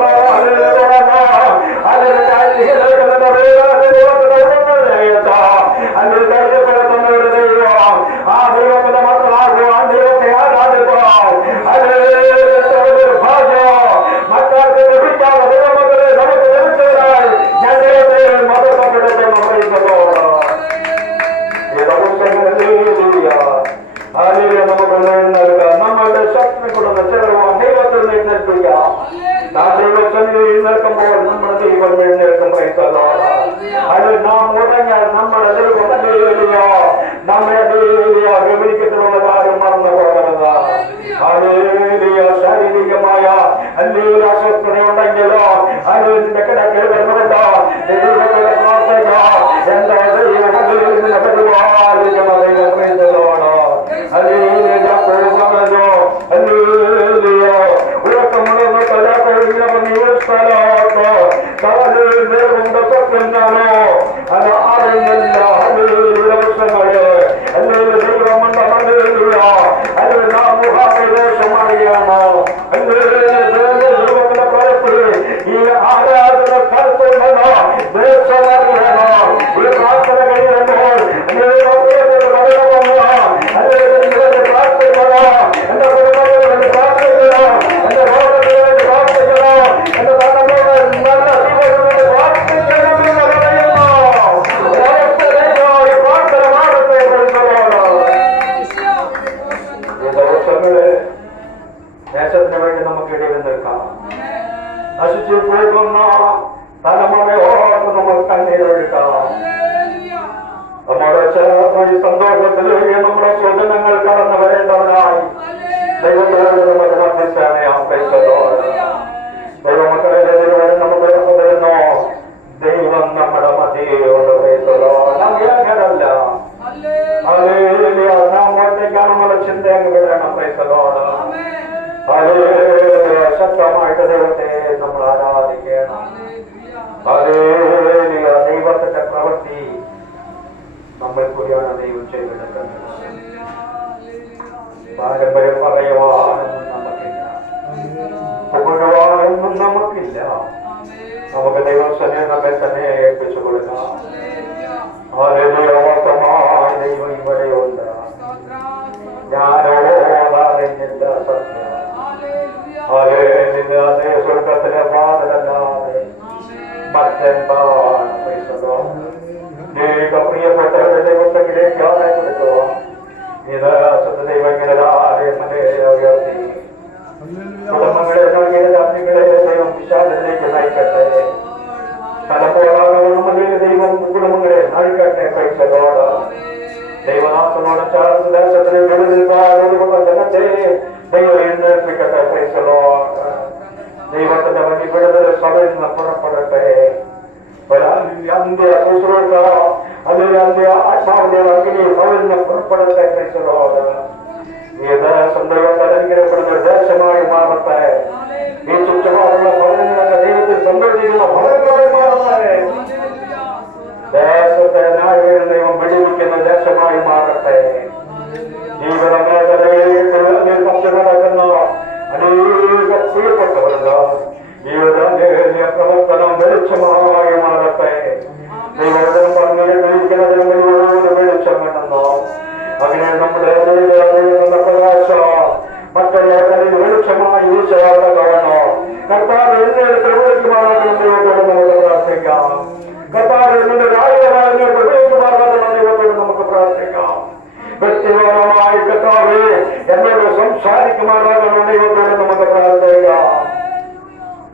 അതിൽ ധൈര്യപ്പെടുത്തുന്നവരുടെ ദൈവം ആ ദൈവത്തിന്റെ മക്കളാകും, ആ ദൈവത്തെ ആരാധിക്കാം. അതിൽ ഭാഗ്യം മറ്റാർക്ക് ലഭിക്കാതെ ദൈവമക്കളെ നമുക്ക് ലഭിച്ചതിനാൽ ഞാൻ ദൈവത്തെ മതപ്പെടുത്തുന്ന പ്രൈസലോട് നമുക്ക് നൽകാം. നമ്മളുടെ ശക്തി കൊടുക്കുന്ന ചെലവാൻ ദൈവത്തിൽ എഴുന്നേൽപ്പിക്കാം. നാം ദൈവത്തിൽ എഴുന്നേൽക്കുമ്പോൾ നമ്മുടെ ദൈവം എഴുന്നേൽക്കും. പ്രൈസലോട് അത് നാം ഉറങ്ങാൻ നമ്മുടെ ദൈവം നമ്മെ ഗമനിക്കത്തിലുള്ള കാര്യം മറന്നു പോകരുത്. ശാരീരികമായ അല്ലെങ്കിൽ അസ്വസ്ഥതയുണ്ടെങ്കിലോ അതിന്റെ കിടക്കിൽ വരുന്നുണ്ടോ ദൈവത്തിന്റെ പ്രാർത്ഥന എന്റെ ദൈവം പരിപാലിക്കണം. ദൈവത്തോട് അത് അറിയുന്നില്ല. ദിവസങ്ങള് അല്ലെങ്കിൽ ദൈവമുണ്ട്. അത് നാം മുഖാപദേശമറിയാണ്. ദൈവത്തിന്റെ പ്രയത്തിൽ ഈ ആരാധന സ്ഥലത്തുണ്ടെന്ന് ദേശമറിയണം. ഈ പ്രാർത്ഥന കഴിയുമ്പോൾ എന്റെ കുടുംബത്തിന് പ്രാർത്ഥിക്കണം, എന്റെ ഭവനത്തിന് പ്രാർത്ഥിക്കണം, എന്റെ തലമുറ നല്ല ദൈവത്തിന് പ്രാർത്ഥിക്കണം എന്ന് പറയുന്നു. ഈ പ്രാർത്ഥന മാറത്തെ ഈ ദിവസങ്ങള് ദേശത്തിന് വേണ്ടി നമുക്ക് ഇടയിൽ നിൽക്കാം. നശിച്ചു പോകുന്ന തലമുറയോട് നമുക്ക് കണ്ണീരൊഴുക്കാം. നമ്മുടെ ചേർന്ന് സന്തോഷത്തിലേക്ക് നമ്മുടെ സ്വജനങ്ങൾ കടന്നു വരേണ്ടവരായി ദൈവത്തോട് നമുക്ക് മധ്യസ്ഥാനെ ആശ്രയിച്ചതോ. ദൈവമക്കളെ നമുക്ക് വരുന്നു. ദൈവം നമ്മുടെ മധ്യയോട് പ്രേസലോ. നാം ഏകരല്ല. നാം ഒറ്റയ്ക്കാണെന്നുള്ള ചിന്ത വേണം. പ്രേസലോട് ശക്തമായിട്ട് ദൈവത്തെ നമ്മൾ ആരാധിക്കണം. ദൈവത്തിന്റെ പ്രവൃത്തി നമ്മൾ കൂടിയാണ് ദൈവം ചെയ്തെടുക്കുന്നത്. പാരമ്പര്യം പറയുവാനൊന്നും നമുക്കില്ല, പുകഴുവാനൊന്നും നമുക്കില്ല. നമുക്ക് ദൈവസ്ഥനെ നമ്മെ തന്നെ ഏൽപ്പിച്ചു കൊടുക്കാം. അവസമായി ദൈവം ഇവിടെയുണ്ട്. ഞാനോടറിഞ്ഞില്ല സത്യം. അതേ സ്വർഗത്തിലെ വാതിലല്ലാതെ മറ്റെന്താണ് പൈസോ. പ്രിയപ്പെട്ടവരുടെ ദൈവത്തിലേക്ക് ആദായം കൊടുക്കുക. ഇത് ദൈവം ഇങ്ങനെ ഉയർത്തി കുടുംബങ്ങളെ നൽകിയ രാജ്ഞികളെ ദൈവം വിശാലത്തിലേക്ക് നയിക്കട്ടെ. തലപ്പോഴാകുന്ന ദൈവം കുടുംബങ്ങളെ നയിക്കട്ടെ. പൈസോട് ദൈവനാഥനോട് ചേർന്ന് ദേശത്തിന് വിടുതൽക്കാനുള്ള ജനത്തെ ദൈവം എഴുന്നേൽപ്പിക്കട്ടെ. Price the Lord. ദൈവത്തിന്റെ വലിയ വിടുതൽ സഭയിൽ നിന്ന് പുറപ്പെടട്ടെ. അന്ത്യ ശുശ്രൂഷ അല്ലെങ്കിൽ അന്ത്യ ആത്മാവിന്റെ അഗ്നി സഭയിൽ നിന്ന് പുറപ്പെടട്ടെ. Price the Lord. ഈ ദേശം ദൈവത്തെ അനുഗ്രഹപ്പെടുന്ന ഒരു ദേശമായി മാറട്ടെ. ഈ ചുറ്റുപാടുള്ള ഭവനങ്ങളൊക്കെ ദൈവത്തിൽ സന്തോഷിക്കുന്ന ഭവനങ്ങളായി മാറട്ടെ. ദേശത്തെ ന്യായീകരണ ദൈവം വെടിവെക്കുന്ന ദേശമായി മാറട്ടെ. ജീവിത മേഖലയിൽ തപ്പി നടക്കുന്ന അനേക പ്രിയപ്പെട്ടവരുണ്ട്. ജീവിത പ്രവർത്തനം വെളിച്ചമായി മാറട്ടെ. ദൈവം പറഞ്ഞിരിക്കുന്നതിനും വെളിച്ചം വേണമെന്നോ അങ്ങനെ നമ്മുടെ പ്രകാശം മറ്റുള്ള വെളിച്ചമായി ഈശോയുടെ കാണോ. കർത്താവ് എന്നോട് പ്രവചിക്കുമാറാകണം. ദൈവത്തോട് നമുക്ക് പ്രാർത്ഥിക്കാം. കർത്താവ് നിന്റെ രാജ്യമായ പ്രവേശിക്കുമാറാകണം. ദൈവത്തോട് നമുക്ക് പ്രാർത്ഥിക്കാം. വ്യക്തിപരമായി കർത്താവ് എന്നോട് സംസാരിക്കുമാറാകണം. ദൈവത്തോട് നമുക്ക് പ്രാർത്ഥിക്കാം.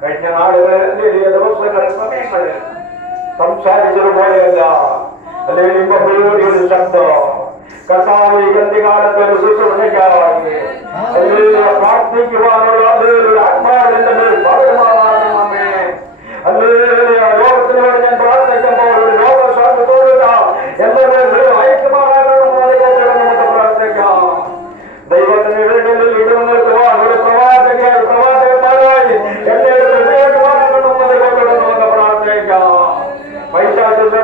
കഴിഞ്ഞ നാളുകളിൽ വലിയ ദിവസങ്ങളിൽ സമയങ്ങളിൽ സംസാരിച്ചതുപോലെയല്ല അല്ലെങ്കിൽ ഒരു ശബ്ദം കർത്താവ് ഗന്ധികാലത്ത് ഒരു ശുശ്രൂഷയ്ക്കായി പ്രാർത്ഥിക്കുവാനുള്ള ആത്മാവിന്റെ മേൽ പകരമാറാകണമേ. ലോകത്തിനോട് ഞാൻ പ്രാർത്ഥിക്കുമ്പോൾ ഒരു രോഗശാന്തിത്തോടുക എല്ലാവരും അയക്കുമാറാകണമെന്ന് ദൈവത്തോട് നമുക്ക് പ്രാർത്ഥിക്കാം. ദൈവത്തിന് ഇടങ്ങളിൽ ഇടം നിർത്തുവാൻ ഒരു പ്രവാചകന്മാരായി എന്നെ ഉപയോഗിക്കുവാനാകണമെന്ന് ദൈവത്തോട് നമുക്ക് പ്രാർത്ഥിക്കാം. പൈശാചിക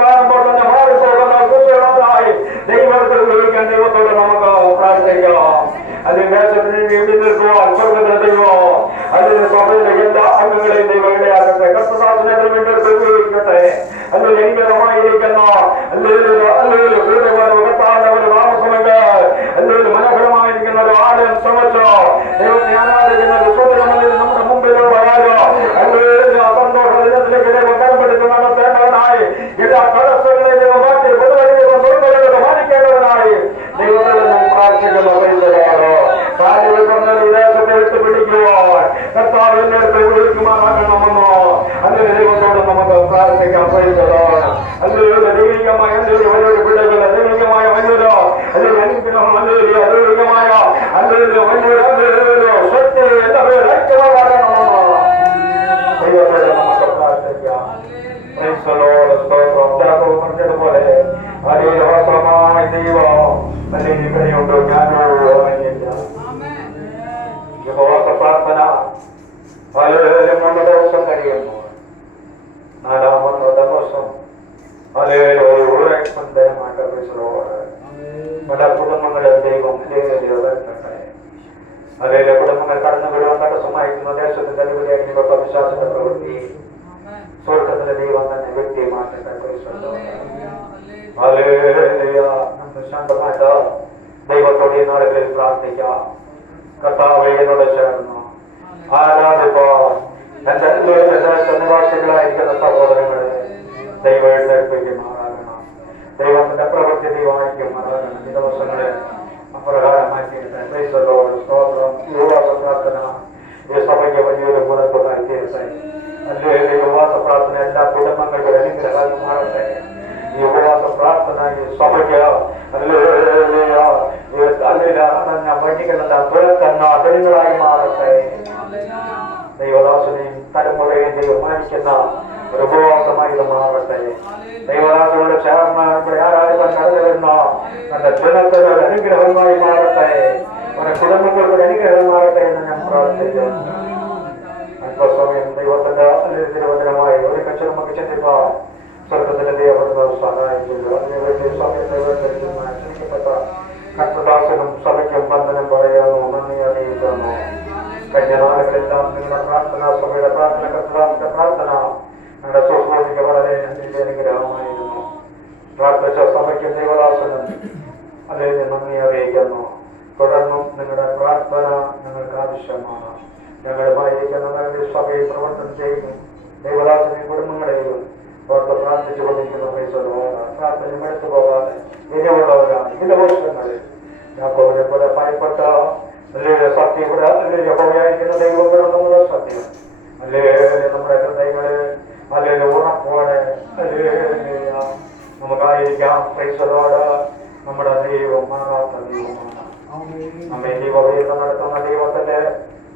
കാണുമ്പോൾ തന്നെ മാറിപ്പോകുന്ന കുശലമായി ദൈവത്തെ ഉപയോഗിക്കാൻ ദൈവത്തോട് നമുക്ക് പ്രാർത്ഥിക്കാം. അതിന് ദേശത്തിന് വേണ്ടി നിൽക്കുവാൻ സ്വർഗത്തിലെ ദൈവം അതിന് സഭയിലെ എല്ലാ അംഗങ്ങളെയും ദൈവം ഇടയാകട്ടെ. കർത്തദാസനെ വീണ്ടെടുത്ത് ഉപയോഗിക്കട്ടെ. അതിൽ എങ്കരമായിരിക്കുന്ന ഒരു താമസമുണ്ട്. അല്ലെങ്കിൽ മനോഹരമായിരിക്കുന്ന ഒരു ആലയം ശ്രമിച്ചോ ദൈവത്തെ ആരാധിക്കുന്ന വിശ്വതമല്ലിൽ നമ്മുടെ മുമ്പിലുള്ള സന്തോഷ ദിനത്തിലേക്ക് ദൈവം കടപ്പെടുത്തി നടത്തേണ്ടവനായി എല്ലാ തടസ്സങ്ങളെ ദൈവം മാറ്റി പൊതുവഴിയെ മാനിക്കേണ്ടവനായി ദൈവത്തിൽ ഞാൻ പ്രാർത്ഥിക്കുന്നു. കാര്യങ്ങൾ പറഞ്ഞ വിദേശത്തെ വിട്ട് പിടിക്കുവാൻ കർത്താവ് എന്നേരത്തെ വിളിക്കുമാറാകണമെന്നോ അങ്ങനെ ദൈവത്തോട് നമുക്ക് പ്രാർത്ഥിക്കാൻ പറ്റുന്നതോ അല്ലെങ്കിൽ ദൈവികമായ വലിയൊരു പിള്ളേർ ദൈവികമായ വലിയൊരു അല്ലെങ്കിൽ അനുഗ്രഹം അല്ലെങ്കിൽ ദൈവികമായ അല്ലെങ്കിൽ വലിയൊരു ശക്തി എന്റെ പേര് ഐക്യമാകണമെന്നോ ദൈവത്തോട് നമുക്ക് പ്രാർത്ഥിക്കാം. പറഞ്ഞതുപോലെ അതിവാസമായ ദൈവം അല്ലെങ്കിൽ ഇവിടെയുണ്ടോ ഞാനോ അറിയില്ല. ഉപവാസ പ്രാർത്ഥന 3 ദിവസം കഴിയുന്നു. 4ാമത്തെ ദിവസം പല കുടുംബങ്ങളും ദൈവം ഉയർത്തട്ടെ. അതേപോലെ കുടുംബങ്ങൾ കടന്നു വിടുവാൻ തടസ്സമായിരിക്കുന്ന ദേശത്തിന്റെ അനുമതിയായിരിക്കുന്ന വിശ്വാസത്തിന്റെ പ്രവൃത്തി സ്വർഗത്തിലെ ദൈവം തന്നെ വ്യക്തിയെ മാറ്റട്ടെ. ശാന്തമായിട്ട് ദൈവത്തോട് ഈ നാളുകളിൽ പ്രാർത്ഥിക്കാം. കർത്താവേ എന്നോട് ചേർന്നു ആരാധിപ്പോ എന്റെ നിവാസികളായിരിക്കുന്ന സഹോദരങ്ങളെ ദൈവം എഴുന്നേൽപ്പിക്കുമാറാകണം. ദൈവത്തിന്റെ പ്രവൃത്തി ദൈവമായിരിക്കുമാറാകണം. ഈ ദിവസങ്ങളിൽ അപ്രകാരമാക്കിയിട്ട് സ്തോത്രം. ഉപവാസ പ്രാർത്ഥന ഈ സഭയ്ക്ക് വലിയൊരു മുതൽക്കൂട്ടായി തീരട്ടെ. അല്ലെങ്കിൽ ഉപവാസ പ്രാർത്ഥന എല്ലാ കുടുംബങ്ങൾക്കും അനുഗ്രഹമായി മാറട്ടെ. ഈ ഉപവാസ പ്രാർത്ഥന ഈ സഭയ്ക്ക് വഴികളെല്ലാം തുറക്കുന്ന അതിരുകളായി മാറട്ടെ. ദൈവദാസനെയും തലമുറയും ദൈവമാനിക്കുന്ന ഒരു ഉപവാസമായി ഇത് മാറട്ടെ. ദൈവദാസനോട് ചേർന്ന് ഇവിടെ ആരാധിക്കാൻ കടന്നു വരുന്ന തന്റെ ജനത്തിന് ഒരു അനുഗ്രഹമായി മാറട്ടെ. അവരുടെ കുടുംബങ്ങൾക്ക് ഒരു അനുഗ്രഹം മാറട്ടെ എന്ന് ഞാൻ പ്രാർത്ഥിക്കുന്നു. അല്പസമയം ദൈവത്തിന്റെ തിരുവചനമായി ഒരു കച്ച നമുക്ക് ചിന്തിക്കാം. സ്വർഗത്തിന്റെ ദൈവത്തിന് സഹായിക്കുന്നു. അതിനുവേണ്ടി സമയം ക്ഷണിക്കപ്പെട്ട കർത്തദാസനും സഭയ്ക്കും വന്ദനം പറയാനോ നന്ദി അറിയിക്കുന്നു. കഴിഞ്ഞ നാളുകളെല്ലാം നിങ്ങളുടെ പ്രാർത്ഥന സഭയുടെ പ്രാർത്ഥന കർത്തദാസന്റെ പ്രാർത്ഥന നിങ്ങളുടെ സുഹൃത്തിക്ക് വളരെ അനുഗ്രഹമായിരുന്നു. പ്രാർത്ഥിച്ച സഭയ്ക്കും ദൈവദാസനും അതിൽ നന്ദി അറിയിക്കുന്നു. തുടർന്നും നിങ്ങളുടെ പ്രാർത്ഥന ഞങ്ങൾക്ക് ആവശ്യമാണ്. ഞങ്ങളുമായിരിക്കുന്ന നിങ്ങളുടെ സഭയിൽ പ്രവർത്തനം ചെയ്യുന്നു. ദൈവദാസനെയും കുടുംബങ്ങളെയും ഓർത്ത് പ്രാർത്ഥിച്ചു കൊണ്ടിരിക്കുന്ന പ്രാർത്ഥനയും എടുത്തു പോകാതെ ഇനിയുള്ളവരാണ് ഇതിന്റെ വർഷങ്ങളിൽ യാക്കോബിനെ പോലെ ഭയപ്പെട്ട സത്യം ഇവിടെ യഹോവയായിരിക്കുന്ന ദൈവം ഇവിടെ എന്നുള്ള സത്യം നമ്മുടെ ഹൃദയങ്ങളെ അല്ലെങ്കിൽ ഉറപ്പോടെ നമുക്കായി ആയിരിക്കാം. ക്രൈസ്തവരോട് നമ്മുടെ ദൈവം മാറാത്ത ദൈവമാണ്. നമ്മെ ദൈവവേദ നടത്തുന്ന ദൈവത്തിന്റെ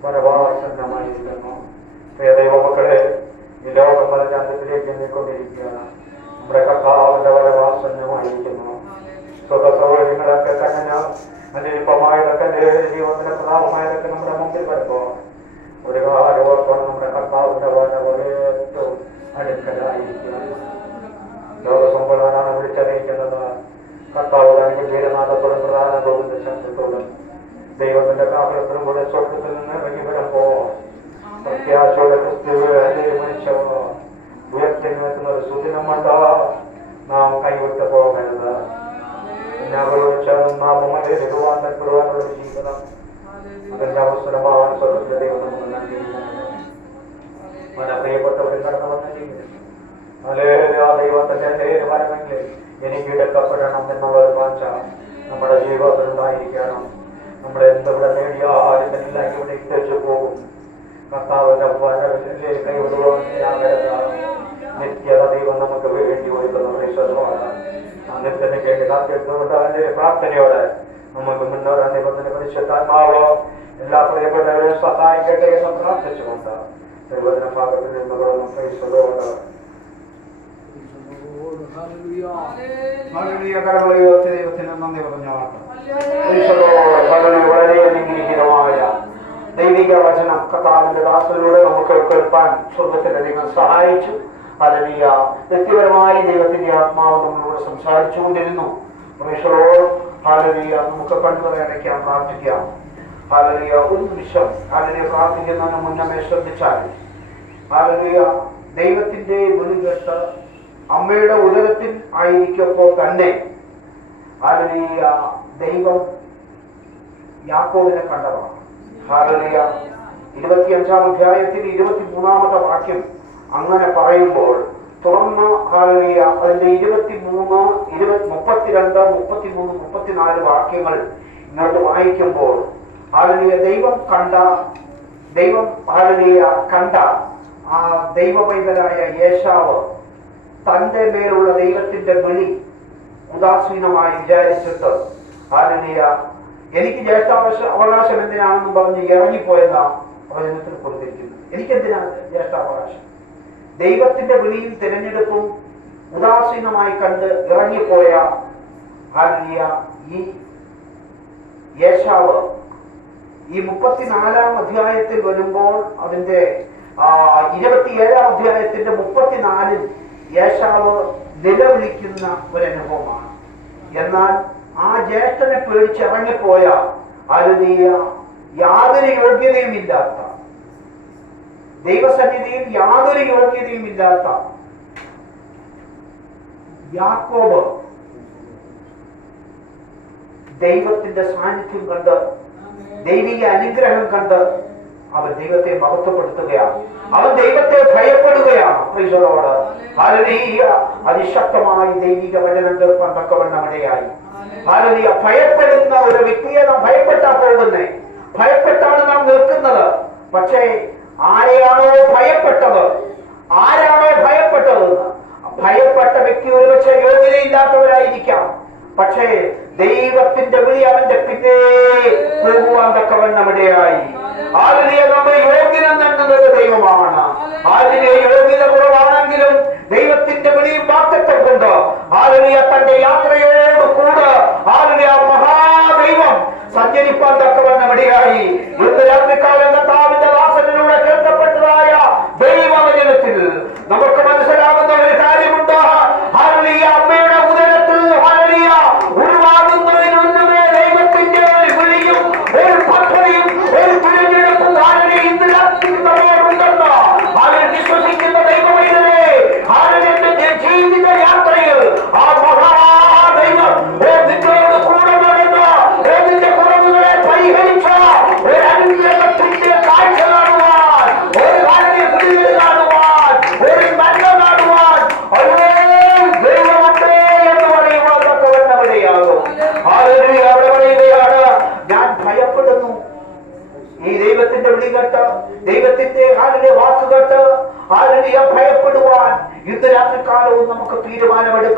പരവാസന്നമായിരിക്കുന്നു. ദൈവമക്കളെ, ഈ ലോകം പല ചാന്തത്തിലേക്ക് എണ്ണിക്കൊണ്ടിരിക്കുകയാണ്. നമ്മുടെ കർത്താവിന്റെ പരവാസന്നമായിരിക്കുന്നു. സ്വത സൗകര്യങ്ങളൊക്കെ കണ്ണന് അനിൽപ്പമായതൊക്കെ ജീവിതത്തിന്റെ പ്രധാനമായതൊക്കെ നമ്മുടെ മുമ്പിൽ വരുമ്പോൾ ഒരു കാര്യം ഓർക്കണം, നമ്മുടെ കർത്താവിന്റെ വരവ് ഏറ്റവും അടുക്കലായിരിക്കുകയാണ്. ലോകസമ്പളാണ് വിളിച്ചറിയിക്കുന്നത്. കർത്താവ് തനിക്ക് ധീരനാഥത്തോടും പ്രധാനത്തോടും ശബ്ദത്തോടും ദൈവത്തിന്റെ കാഹളത്തിലും കൂടെ സ്വർഗത്തിൽ നിന്ന് ഇറങ്ങി വരുമ്പോൾ പ്രത്യാശയുടെ ക്രിസ്തുവിനെ മനുഷ്യ ഉയർത്തി നിൽക്കുന്ന ഒരു സുദിനമണ്ട നാം കൈവിട്ട് പോകരുത്. രൂപാന്തരപ്പെടുവാനുള്ള ജീവിതം അതിന്റെ അവസരമാണ് സ്വർഗത്തിലെ ദൈവം നമുക്ക് നൽകിയിരിക്കുന്നത്. പല പ്രിയപ്പെട്ടവരിൽ നടന്നു വന്ന ജീവിതം ആ ദൈവത്തിന്റെ വരമെങ്കിൽ എനിക്ക് ഇടക്കപ്പെടണം എന്നുള്ള ഒരു വാഞ്ച നമ്മുടെ ജീവിതത്തിൽ ഉണ്ടായിരിക്കണം. നമ്മൾ എന്തിവിടെ നേടിയാലും എല്ലാം ഇവിടെ ഇട്ടു പോകും. കർത്താവിന്റെ വരവിലെ കൈവിടുവാനാകരുത്. നിത്യത ദൈവം നമുക്ക് വേണ്ടി ഒരുക്കുന്നതാണ്. നിത്യത്തിന് വേണ്ടി കാത്തിരുന്നുകൊണ്ട് അതിന്റെ പ്രാർത്ഥനയോടെ നമുക്ക് മുന്നോട്ട് ദൈവത്തിന്റെ പരിശുദ്ധാത്മാവ് എല്ലാ പ്രിയപ്പെട്ടവരെയും സഹായിക്കട്ടെ എന്ന് പ്രാർത്ഥിച്ചുകൊണ്ട് ദൈവത്തിന്റെ ഭാഗത്തിൽ നിന്ന് കടന്നു ക്രൈസ്തവരോട് ദൈവത്തിന് നന്ദി പറഞ്ഞാണ്. വളരെ അനുഗ്രഹീതമായ ദൈവിക വചനം കർത്താവിന്റെ ദാസനിലൂടെ നമുക്ക് കേൾപ്പാൻ സ്വർഗത്തിന്റെ ദൈവം സഹായിച്ചു. ഹല്ലേലൂയ. വ്യക്തിപരമായി ദൈവത്തിന്റെ ആത്മാവ് നമ്മളോട് സംസാരിച്ചുകൊണ്ടിരുന്നു. ഹല്ലേലൂയ. നമുക്ക് കണ്ണുകളെ അടയ്ക്കാം, പ്രാർത്ഥിക്കാം. ഹല്ലേലൂയ. ഒരു നിമിഷം ഹല്ലേലൂയ പ്രാർത്ഥിക്കുന്നതിന് മുന്നമേ ശ്രദ്ധിച്ചാൽ ഹല്ലേലൂയ ദൈവത്തിന്റെ വിളി കേട്ട് അമ്മയുടെ ഉദരത്തിൽ ആയിരിക്കുമ്പോൾ തന്നെ ഹല്ലേലൂയ ദൈവം യാക്കോബിനെ കണ്ടതാണ്. ഹല്ലേലൂയ. 25-ാം അധ്യായത്തിൽ 23-ാമത്തെ വാക്യം അങ്ങനെ പറയുമ്പോൾ തുറന്ന് ഹല്ലേലൂയ അതിന്റെ 23, 32, 33, 34 വാക്യങ്ങൾ ഇങ്ങോട്ട് വായിക്കുമ്പോൾ ഹല്ലേലൂയ ദൈവം ഹല്ലേലൂയ കണ്ട ആ ദൈവ പൈതലായ യേശാവ് തന്റെ മേലുള്ള ദൈവത്തിന്റെ വിളി ഉദാസീനമായി വിചാരിച്ചിട്ട് ഹല്ലേലൂയ എനിക്ക് ജ്യേഷ്ഠാവകാശം എന്തിനാണെന്നും പറഞ്ഞ് ഇറങ്ങിപ്പോയെന്ന വചനത്തിൽ കൊടുത്തിരിക്കുന്നു. എനിക്കെന്തിനാണ് ജ്യേഷ്ഠാവകാശം? ദൈവത്തിന്റെ വിളിയും തിരഞ്ഞെടുപ്പും ഉദാസീനമായി കണ്ട് ഇറങ്ങിപ്പോയ ഹല്ലേലൂയ ഈ യേശാവ് ഈ 34-ാം അധ്യായത്തിൽ വരുമ്പോൾ അതിന്റെ 27-ാം അധ്യായത്തിന്റെ 34-ൽ യേശാവ് നിലവിളിക്കുന്ന ഒരനുഭവമാണ്. എന്നാൽ ആ ജ്യേഷ്ഠനെ പേടിച്ചിറങ്ങിപ്പോയ ഹല്ലേലൂയ യാതൊരു യോഗ്യതയുമില്ലാത്ത ദൈവസന്നിധിയിൽ യാതൊരു യോഗ്യതയുമില്ലാത്ത യാക്കോബ് ദൈവത്തിന്റെ സാന്നിധ്യം കണ്ട് ദൈവിക അനുഗ്രഹം കണ്ട് അവൻ ദൈവത്തെ മഹത്വപ്പെടുത്തുകയാണ്. അവൻ ദൈവത്തെ ഭയപ്പെടുകയാണ്. ഹല്ലേലൂയ. അതിശക്തമായി ദൈവിക വചനം കേൾപ്പാൻ തക്കവണ്ണം ഇടയായി. ഹല്ലേലൂയ. ഭയപ്പെടുന്ന ഒരു വ്യക്തിയെ നാം ഭയപ്പെട്ടാ പോകുന്നേ, ഭയപ്പെട്ടാണ് നാം നിൽക്കുന്നത്. പക്ഷേ ആരെയാണോ ഭയപ്പെട്ടത്, ഭയപ്പെട്ട വ്യക്തി ഒരുപക്ഷെ യോഗ്യതയില്ലാത്തവരായിരിക്കാം. പക്ഷേ ദൈവത്തിന്റെ വിളി അവന്റെ പിന്നെ പോകുവാൻ തക്കവണ്ണം ഇടയായി. ഹല്ലേലൂയ. നമ്മെ യോഗ്യനെന്നത് ദൈവമാണ്. ഹല്ലേലൂയ. യോഗ്യത കുറവാണെങ്കിലും ദൈവത്തിന്റെ വിളിയും വാഗ്ദത്തം കൊണ്ട് ഹല്ലേലൂയ തന്റെ യാത്രയോട് കൂടെ ഹല്ലേലൂയ മഹാദൈവം സഞ്ചരിപ്പാൻ തക്കവണ്ണം ഇടയായി. ഇന്ന് രാത്രികാലം കർത്താവിന്റെ ദാസനിലൂടെ കേൾക്കപ്പെട്ടതായ ദൈവവചനത്തിൽ നമുക്ക് മനസ്സിലാകുന്ന ഒരു കാര്യമുണ്ട്. ഹല്ലേലൂയ. അമ്മയുടെ ഉദരത്തിൽ ഹല്ലേലൂയ ഉരുവാകുന്നതിന് മുന്നമേ ദൈവത്തിന്റെ ഒരു വിളിയും ഒരു പദ്ധതിയും ഒരു തിരഞ്ഞെടുപ്പും ഹല്ലേലൂയ ഇന്ന് രാത്രിയുണ്ടെന്ന് ഹല്ലേലൂയ വിശ്വസിക്കുന്ന ദൈവമൈതലേ, ഹല്ലേലൂയ ജീവിത യാത്രയിൽ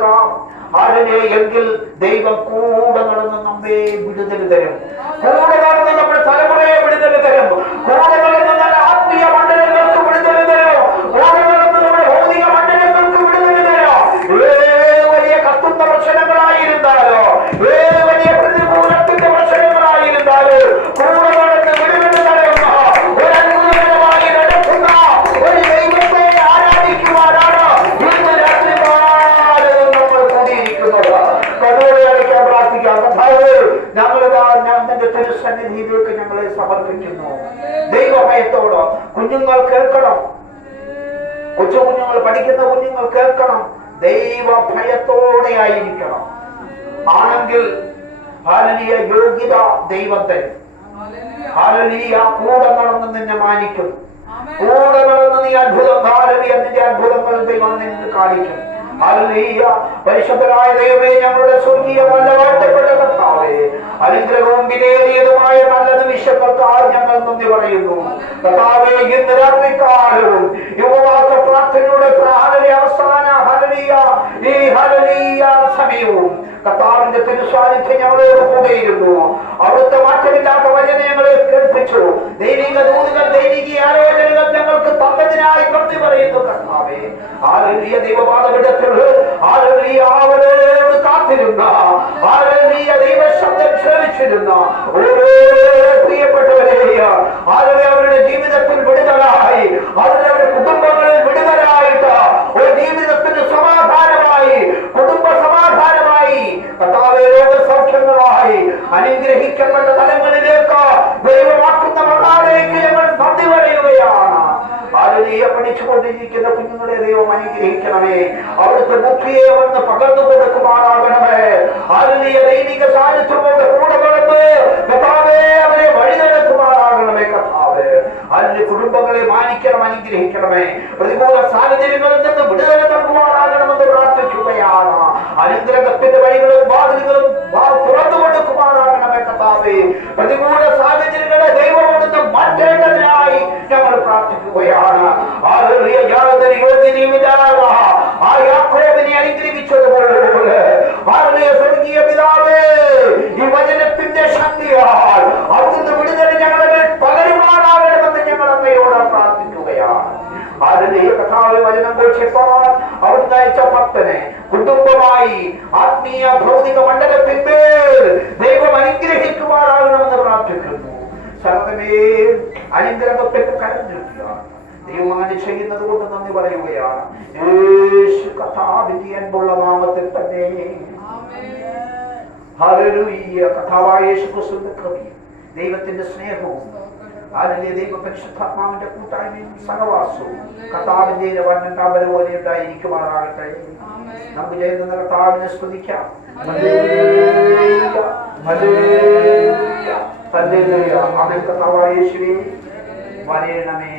കൊടുക്കാം. എങ്കിൽ ദൈവം കൂടെ നടന്ന് നമ്മെ വിടുതൽ തരും. കൂടെ നടന്ന് നമ്മുടെ തലമുറയെ വിടുതൽ തരും. കൂടെ നടന്ന് നമ്മുടെ ആത്മീയ മണ്ഡലങ്ങൾക്ക് വിടുതൽ തരും. കൂടെ നടന്ന് നമ്മുടെ ഭൗതിക മണ്ഡലങ്ങൾക്ക് വിടുതൽ തരും. ഏത് വലിയ കത്തുന്ന പ്രശ്നങ്ങളായിരുന്നാലോ, ഏത് വലിയ പ്രതികൂലത്തിന്റെ പ്രശ്നങ്ങളായിരുന്നാലോ, കൂടെ നടന്ന് വിടുതൽ തരുന്ന ഒരു അത്ഭുതകരമായി നടക്കുന്ന ഒരു ദൈവത്തെ ആരാധിക്കുവാനാണ് ഇന്ന് രാത്രികാലം നമ്മൾ കൂടിയിരിക്കുന്നത്. കണ്ണുകളെ അടയ്ക്കാൻ പ്രാർത്ഥിക്കാം. കർത്താവേ, നിന്റെ തിരുസന്നിധിയിലേക്ക് ഞങ്ങളെ സമർപ്പിക്കുന്നു. ദൈവഭയത്തോട് കുഞ്ഞുങ്ങൾ കേൾക്കണം. കൊച്ചു കുഞ്ഞുങ്ങൾ, പഠിക്കുന്ന കുഞ്ഞുങ്ങൾ കേൾക്കണം. ദൈവഭയത്തോടെ ആയിരിക്കണം. ആണെങ്കിൽ ഹല്ലേലൂയ, യോഗ്യത ദൈവം തരും. ഹല്ലേലൂയ, കൂടെ നടന്ന് നിന്നെ മാനിക്കും. കൂടെ നടന്ന് നീ അത്ഭുതം, ഹല്ലേലൂയ, നിന്റെ അത്ഭുതങ്ങൾ ദൈവം നിന്നെ കാണിക്കും. ഹല്ലേലൂയ, പരിശുദ്ധനായ ദൈവമേ, ഞങ്ങളുടെ സ്വർഗീയ നല്ല വാഴ്ത്തപ്പെട്ട കർത്താവേ, അനുഗ്രഹവും വിലയേറിയതുമായ നല്ല നിമിഷങ്ങൾക്കായി ഞങ്ങൾ നന്ദി പറയുന്നു. കർത്താവേ, ഇന്ന് രാത്രികാലവും ഉപവാസ പ്രാർത്ഥനയുടെ അവസാന ഈ ഹല്ലേലൂയ സമയവും കർത്താവിന്റെ തിരുസാന്നിധ്യം ഞങ്ങളോട് കൂടെയിരുന്നു. അവിടുത്തെ മാറ്റമില്ലാത്ത വചനം ഞങ്ങളെ കേൾപ്പിച്ചു. ദൈവിക ദൂതുകൾ, ദൈവിക ആലോചനകൾ ഞങ്ങൾക്ക് തന്നതിനായി നന്ദി പറയുന്നു. കർത്താവേ, ഹല്ലേലൂയ, ദൈവപാദപീഠത്തിൽ ഹല്ലേലൂയ അവരോട് കാത്തിരുന്ന, ഹല്ലേലൂയ, ദൈവശബ്ദം ശ്രവിച്ചിരുന്ന ഓരോ പ്രിയപ്പെട്ടവരെയും ഹല്ലേലൂയ അവരുടെ ജീവിതത്തിൽ വിടുതലായി, അവരുടെ കുടുംബങ്ങളിൽ വിടുതലായിട്ട്, ഒരു ജീവിതത്തിന് സമാധാനമായി, കുടുംബ സമാധാനമായി, കർത്താവേ, രോഗസൗഖ്യങ്ങളായി അനുഗ്രഹിക്കപ്പെട്ട തലങ്ങളിലേക്ക് ദൈവമാക്കുന്ന മകളേക്ക് ഞങ്ങൾ നന്ദി പറയുകയാണ്. ഹല്ലേലൂയ, പഠിച്ചുകൊണ്ടിരിക്കുന്ന കുഞ്ഞുങ്ങളെ ദൈവം അനുഗ്രഹിക്കണമേ. അവിടുത്തെ ബുദ്ധിയെ വന്ന് പകർന്നു കൊടുക്കുമാറാകണമേ. ഹല്ലേലൂയ, ദൈവിക സാന്നിധ്യമോട് കൂടെ നടന്ന് കർത്താവേ അവരെ വഴി നടക്കുമാറാകണമേ. കർത്താവേ, ഹല്ലേലൂയ, കുടുംബങ്ങളെ മാനിക്കണം, അനുഗ്രഹിക്കണമേ. പ്രതികൂല സാഹചര്യങ്ങളിൽ നിന്ന് വിടുതല നൽകുമാറാകണമെന്ന് പ്രാർത്ഥിക്കുകയാണ്. അനുഗ്രഹത്തിന്റെ വഴികളും വാതിലുകളും തുറന്നു കൊടുക്കുമാറാകണമേ. കർത്താവേ, പ്രതികൂല സാഹചര്യങ്ങളെ ദൈവമോടുന്ന് മാറ്റേണ്ടതിനായി ഞങ്ങൾ പ്രാർത്ഥിക്കുകയാണ്. ഹല്ലേലൂയ, യാതൊരു യോഗ്യതയുമില്ലാത്ത ആ യാക്കോബിനെ അനുഗ്രഹിച്ചതുപോലെ ഹല്ലേലൂയ, സ്വർഗീയ പിതാവേ, ഈ വചനത്തിന്റെ ശക്തിയാൽ അവിടുന്ന് വിടുതൽ ഞങ്ങളുടെ പകരുമാറാകണമെന്ന് ഞങ്ങൾ അങ്ങയോട് പ്രാർത്ഥിക്കുകയാണ്. ഹല്ലേലൂയ, കർത്താവേ, വചനം ഘോഷിപ്പാൻ അവിടുന്ന് അയച്ച ഭക്തനെ കുടുംബമായി ആത്മീയ ഭൗതിക മണ്ഡലത്തിന്മേൽ ദൈവം അനുഗ്രഹിക്കുമാറാകണമെന്ന് പ്രാർത്ഥിക്കുന്നു. സർവ്വമേ അനുഗ്രഹപ്പെട്ട് കരഞ്ഞിരിക്കുകയാണ്. ദൈവം ചെയ്യുന്നത് കൊണ്ട് നന്ദി പറയുകയാണ്. യേശു കർത്താവിന്റെ അൻപുള്ള നാമത്തിൽ തന്നെ ഹല്ലേലൂയ. കർത്താവായ യേശു ക്രിസ്തുവിന്റെ കൃപയും ദൈവത്തിന്റെ സ്നേഹവും ഹല്ലേലൂയ, ദൈവ പരിശുദ്ധാത്മാവിന്റെ കൂട്ടായ്മയും സഹവാസവും കർത്താവിന്റെ രണ്ടാം പോലെ ഉണ്ടായിരിക്കുമാറാകട്ടെ. നമുക്ക് ചെയ്യുന്ന കർത്താവിനെ സ്തുതിക്കാം. Hallelujah, hallelujah, hallelujah. ആമേൻ. കർത്താവായ യേശുവേ, വരേണമേ.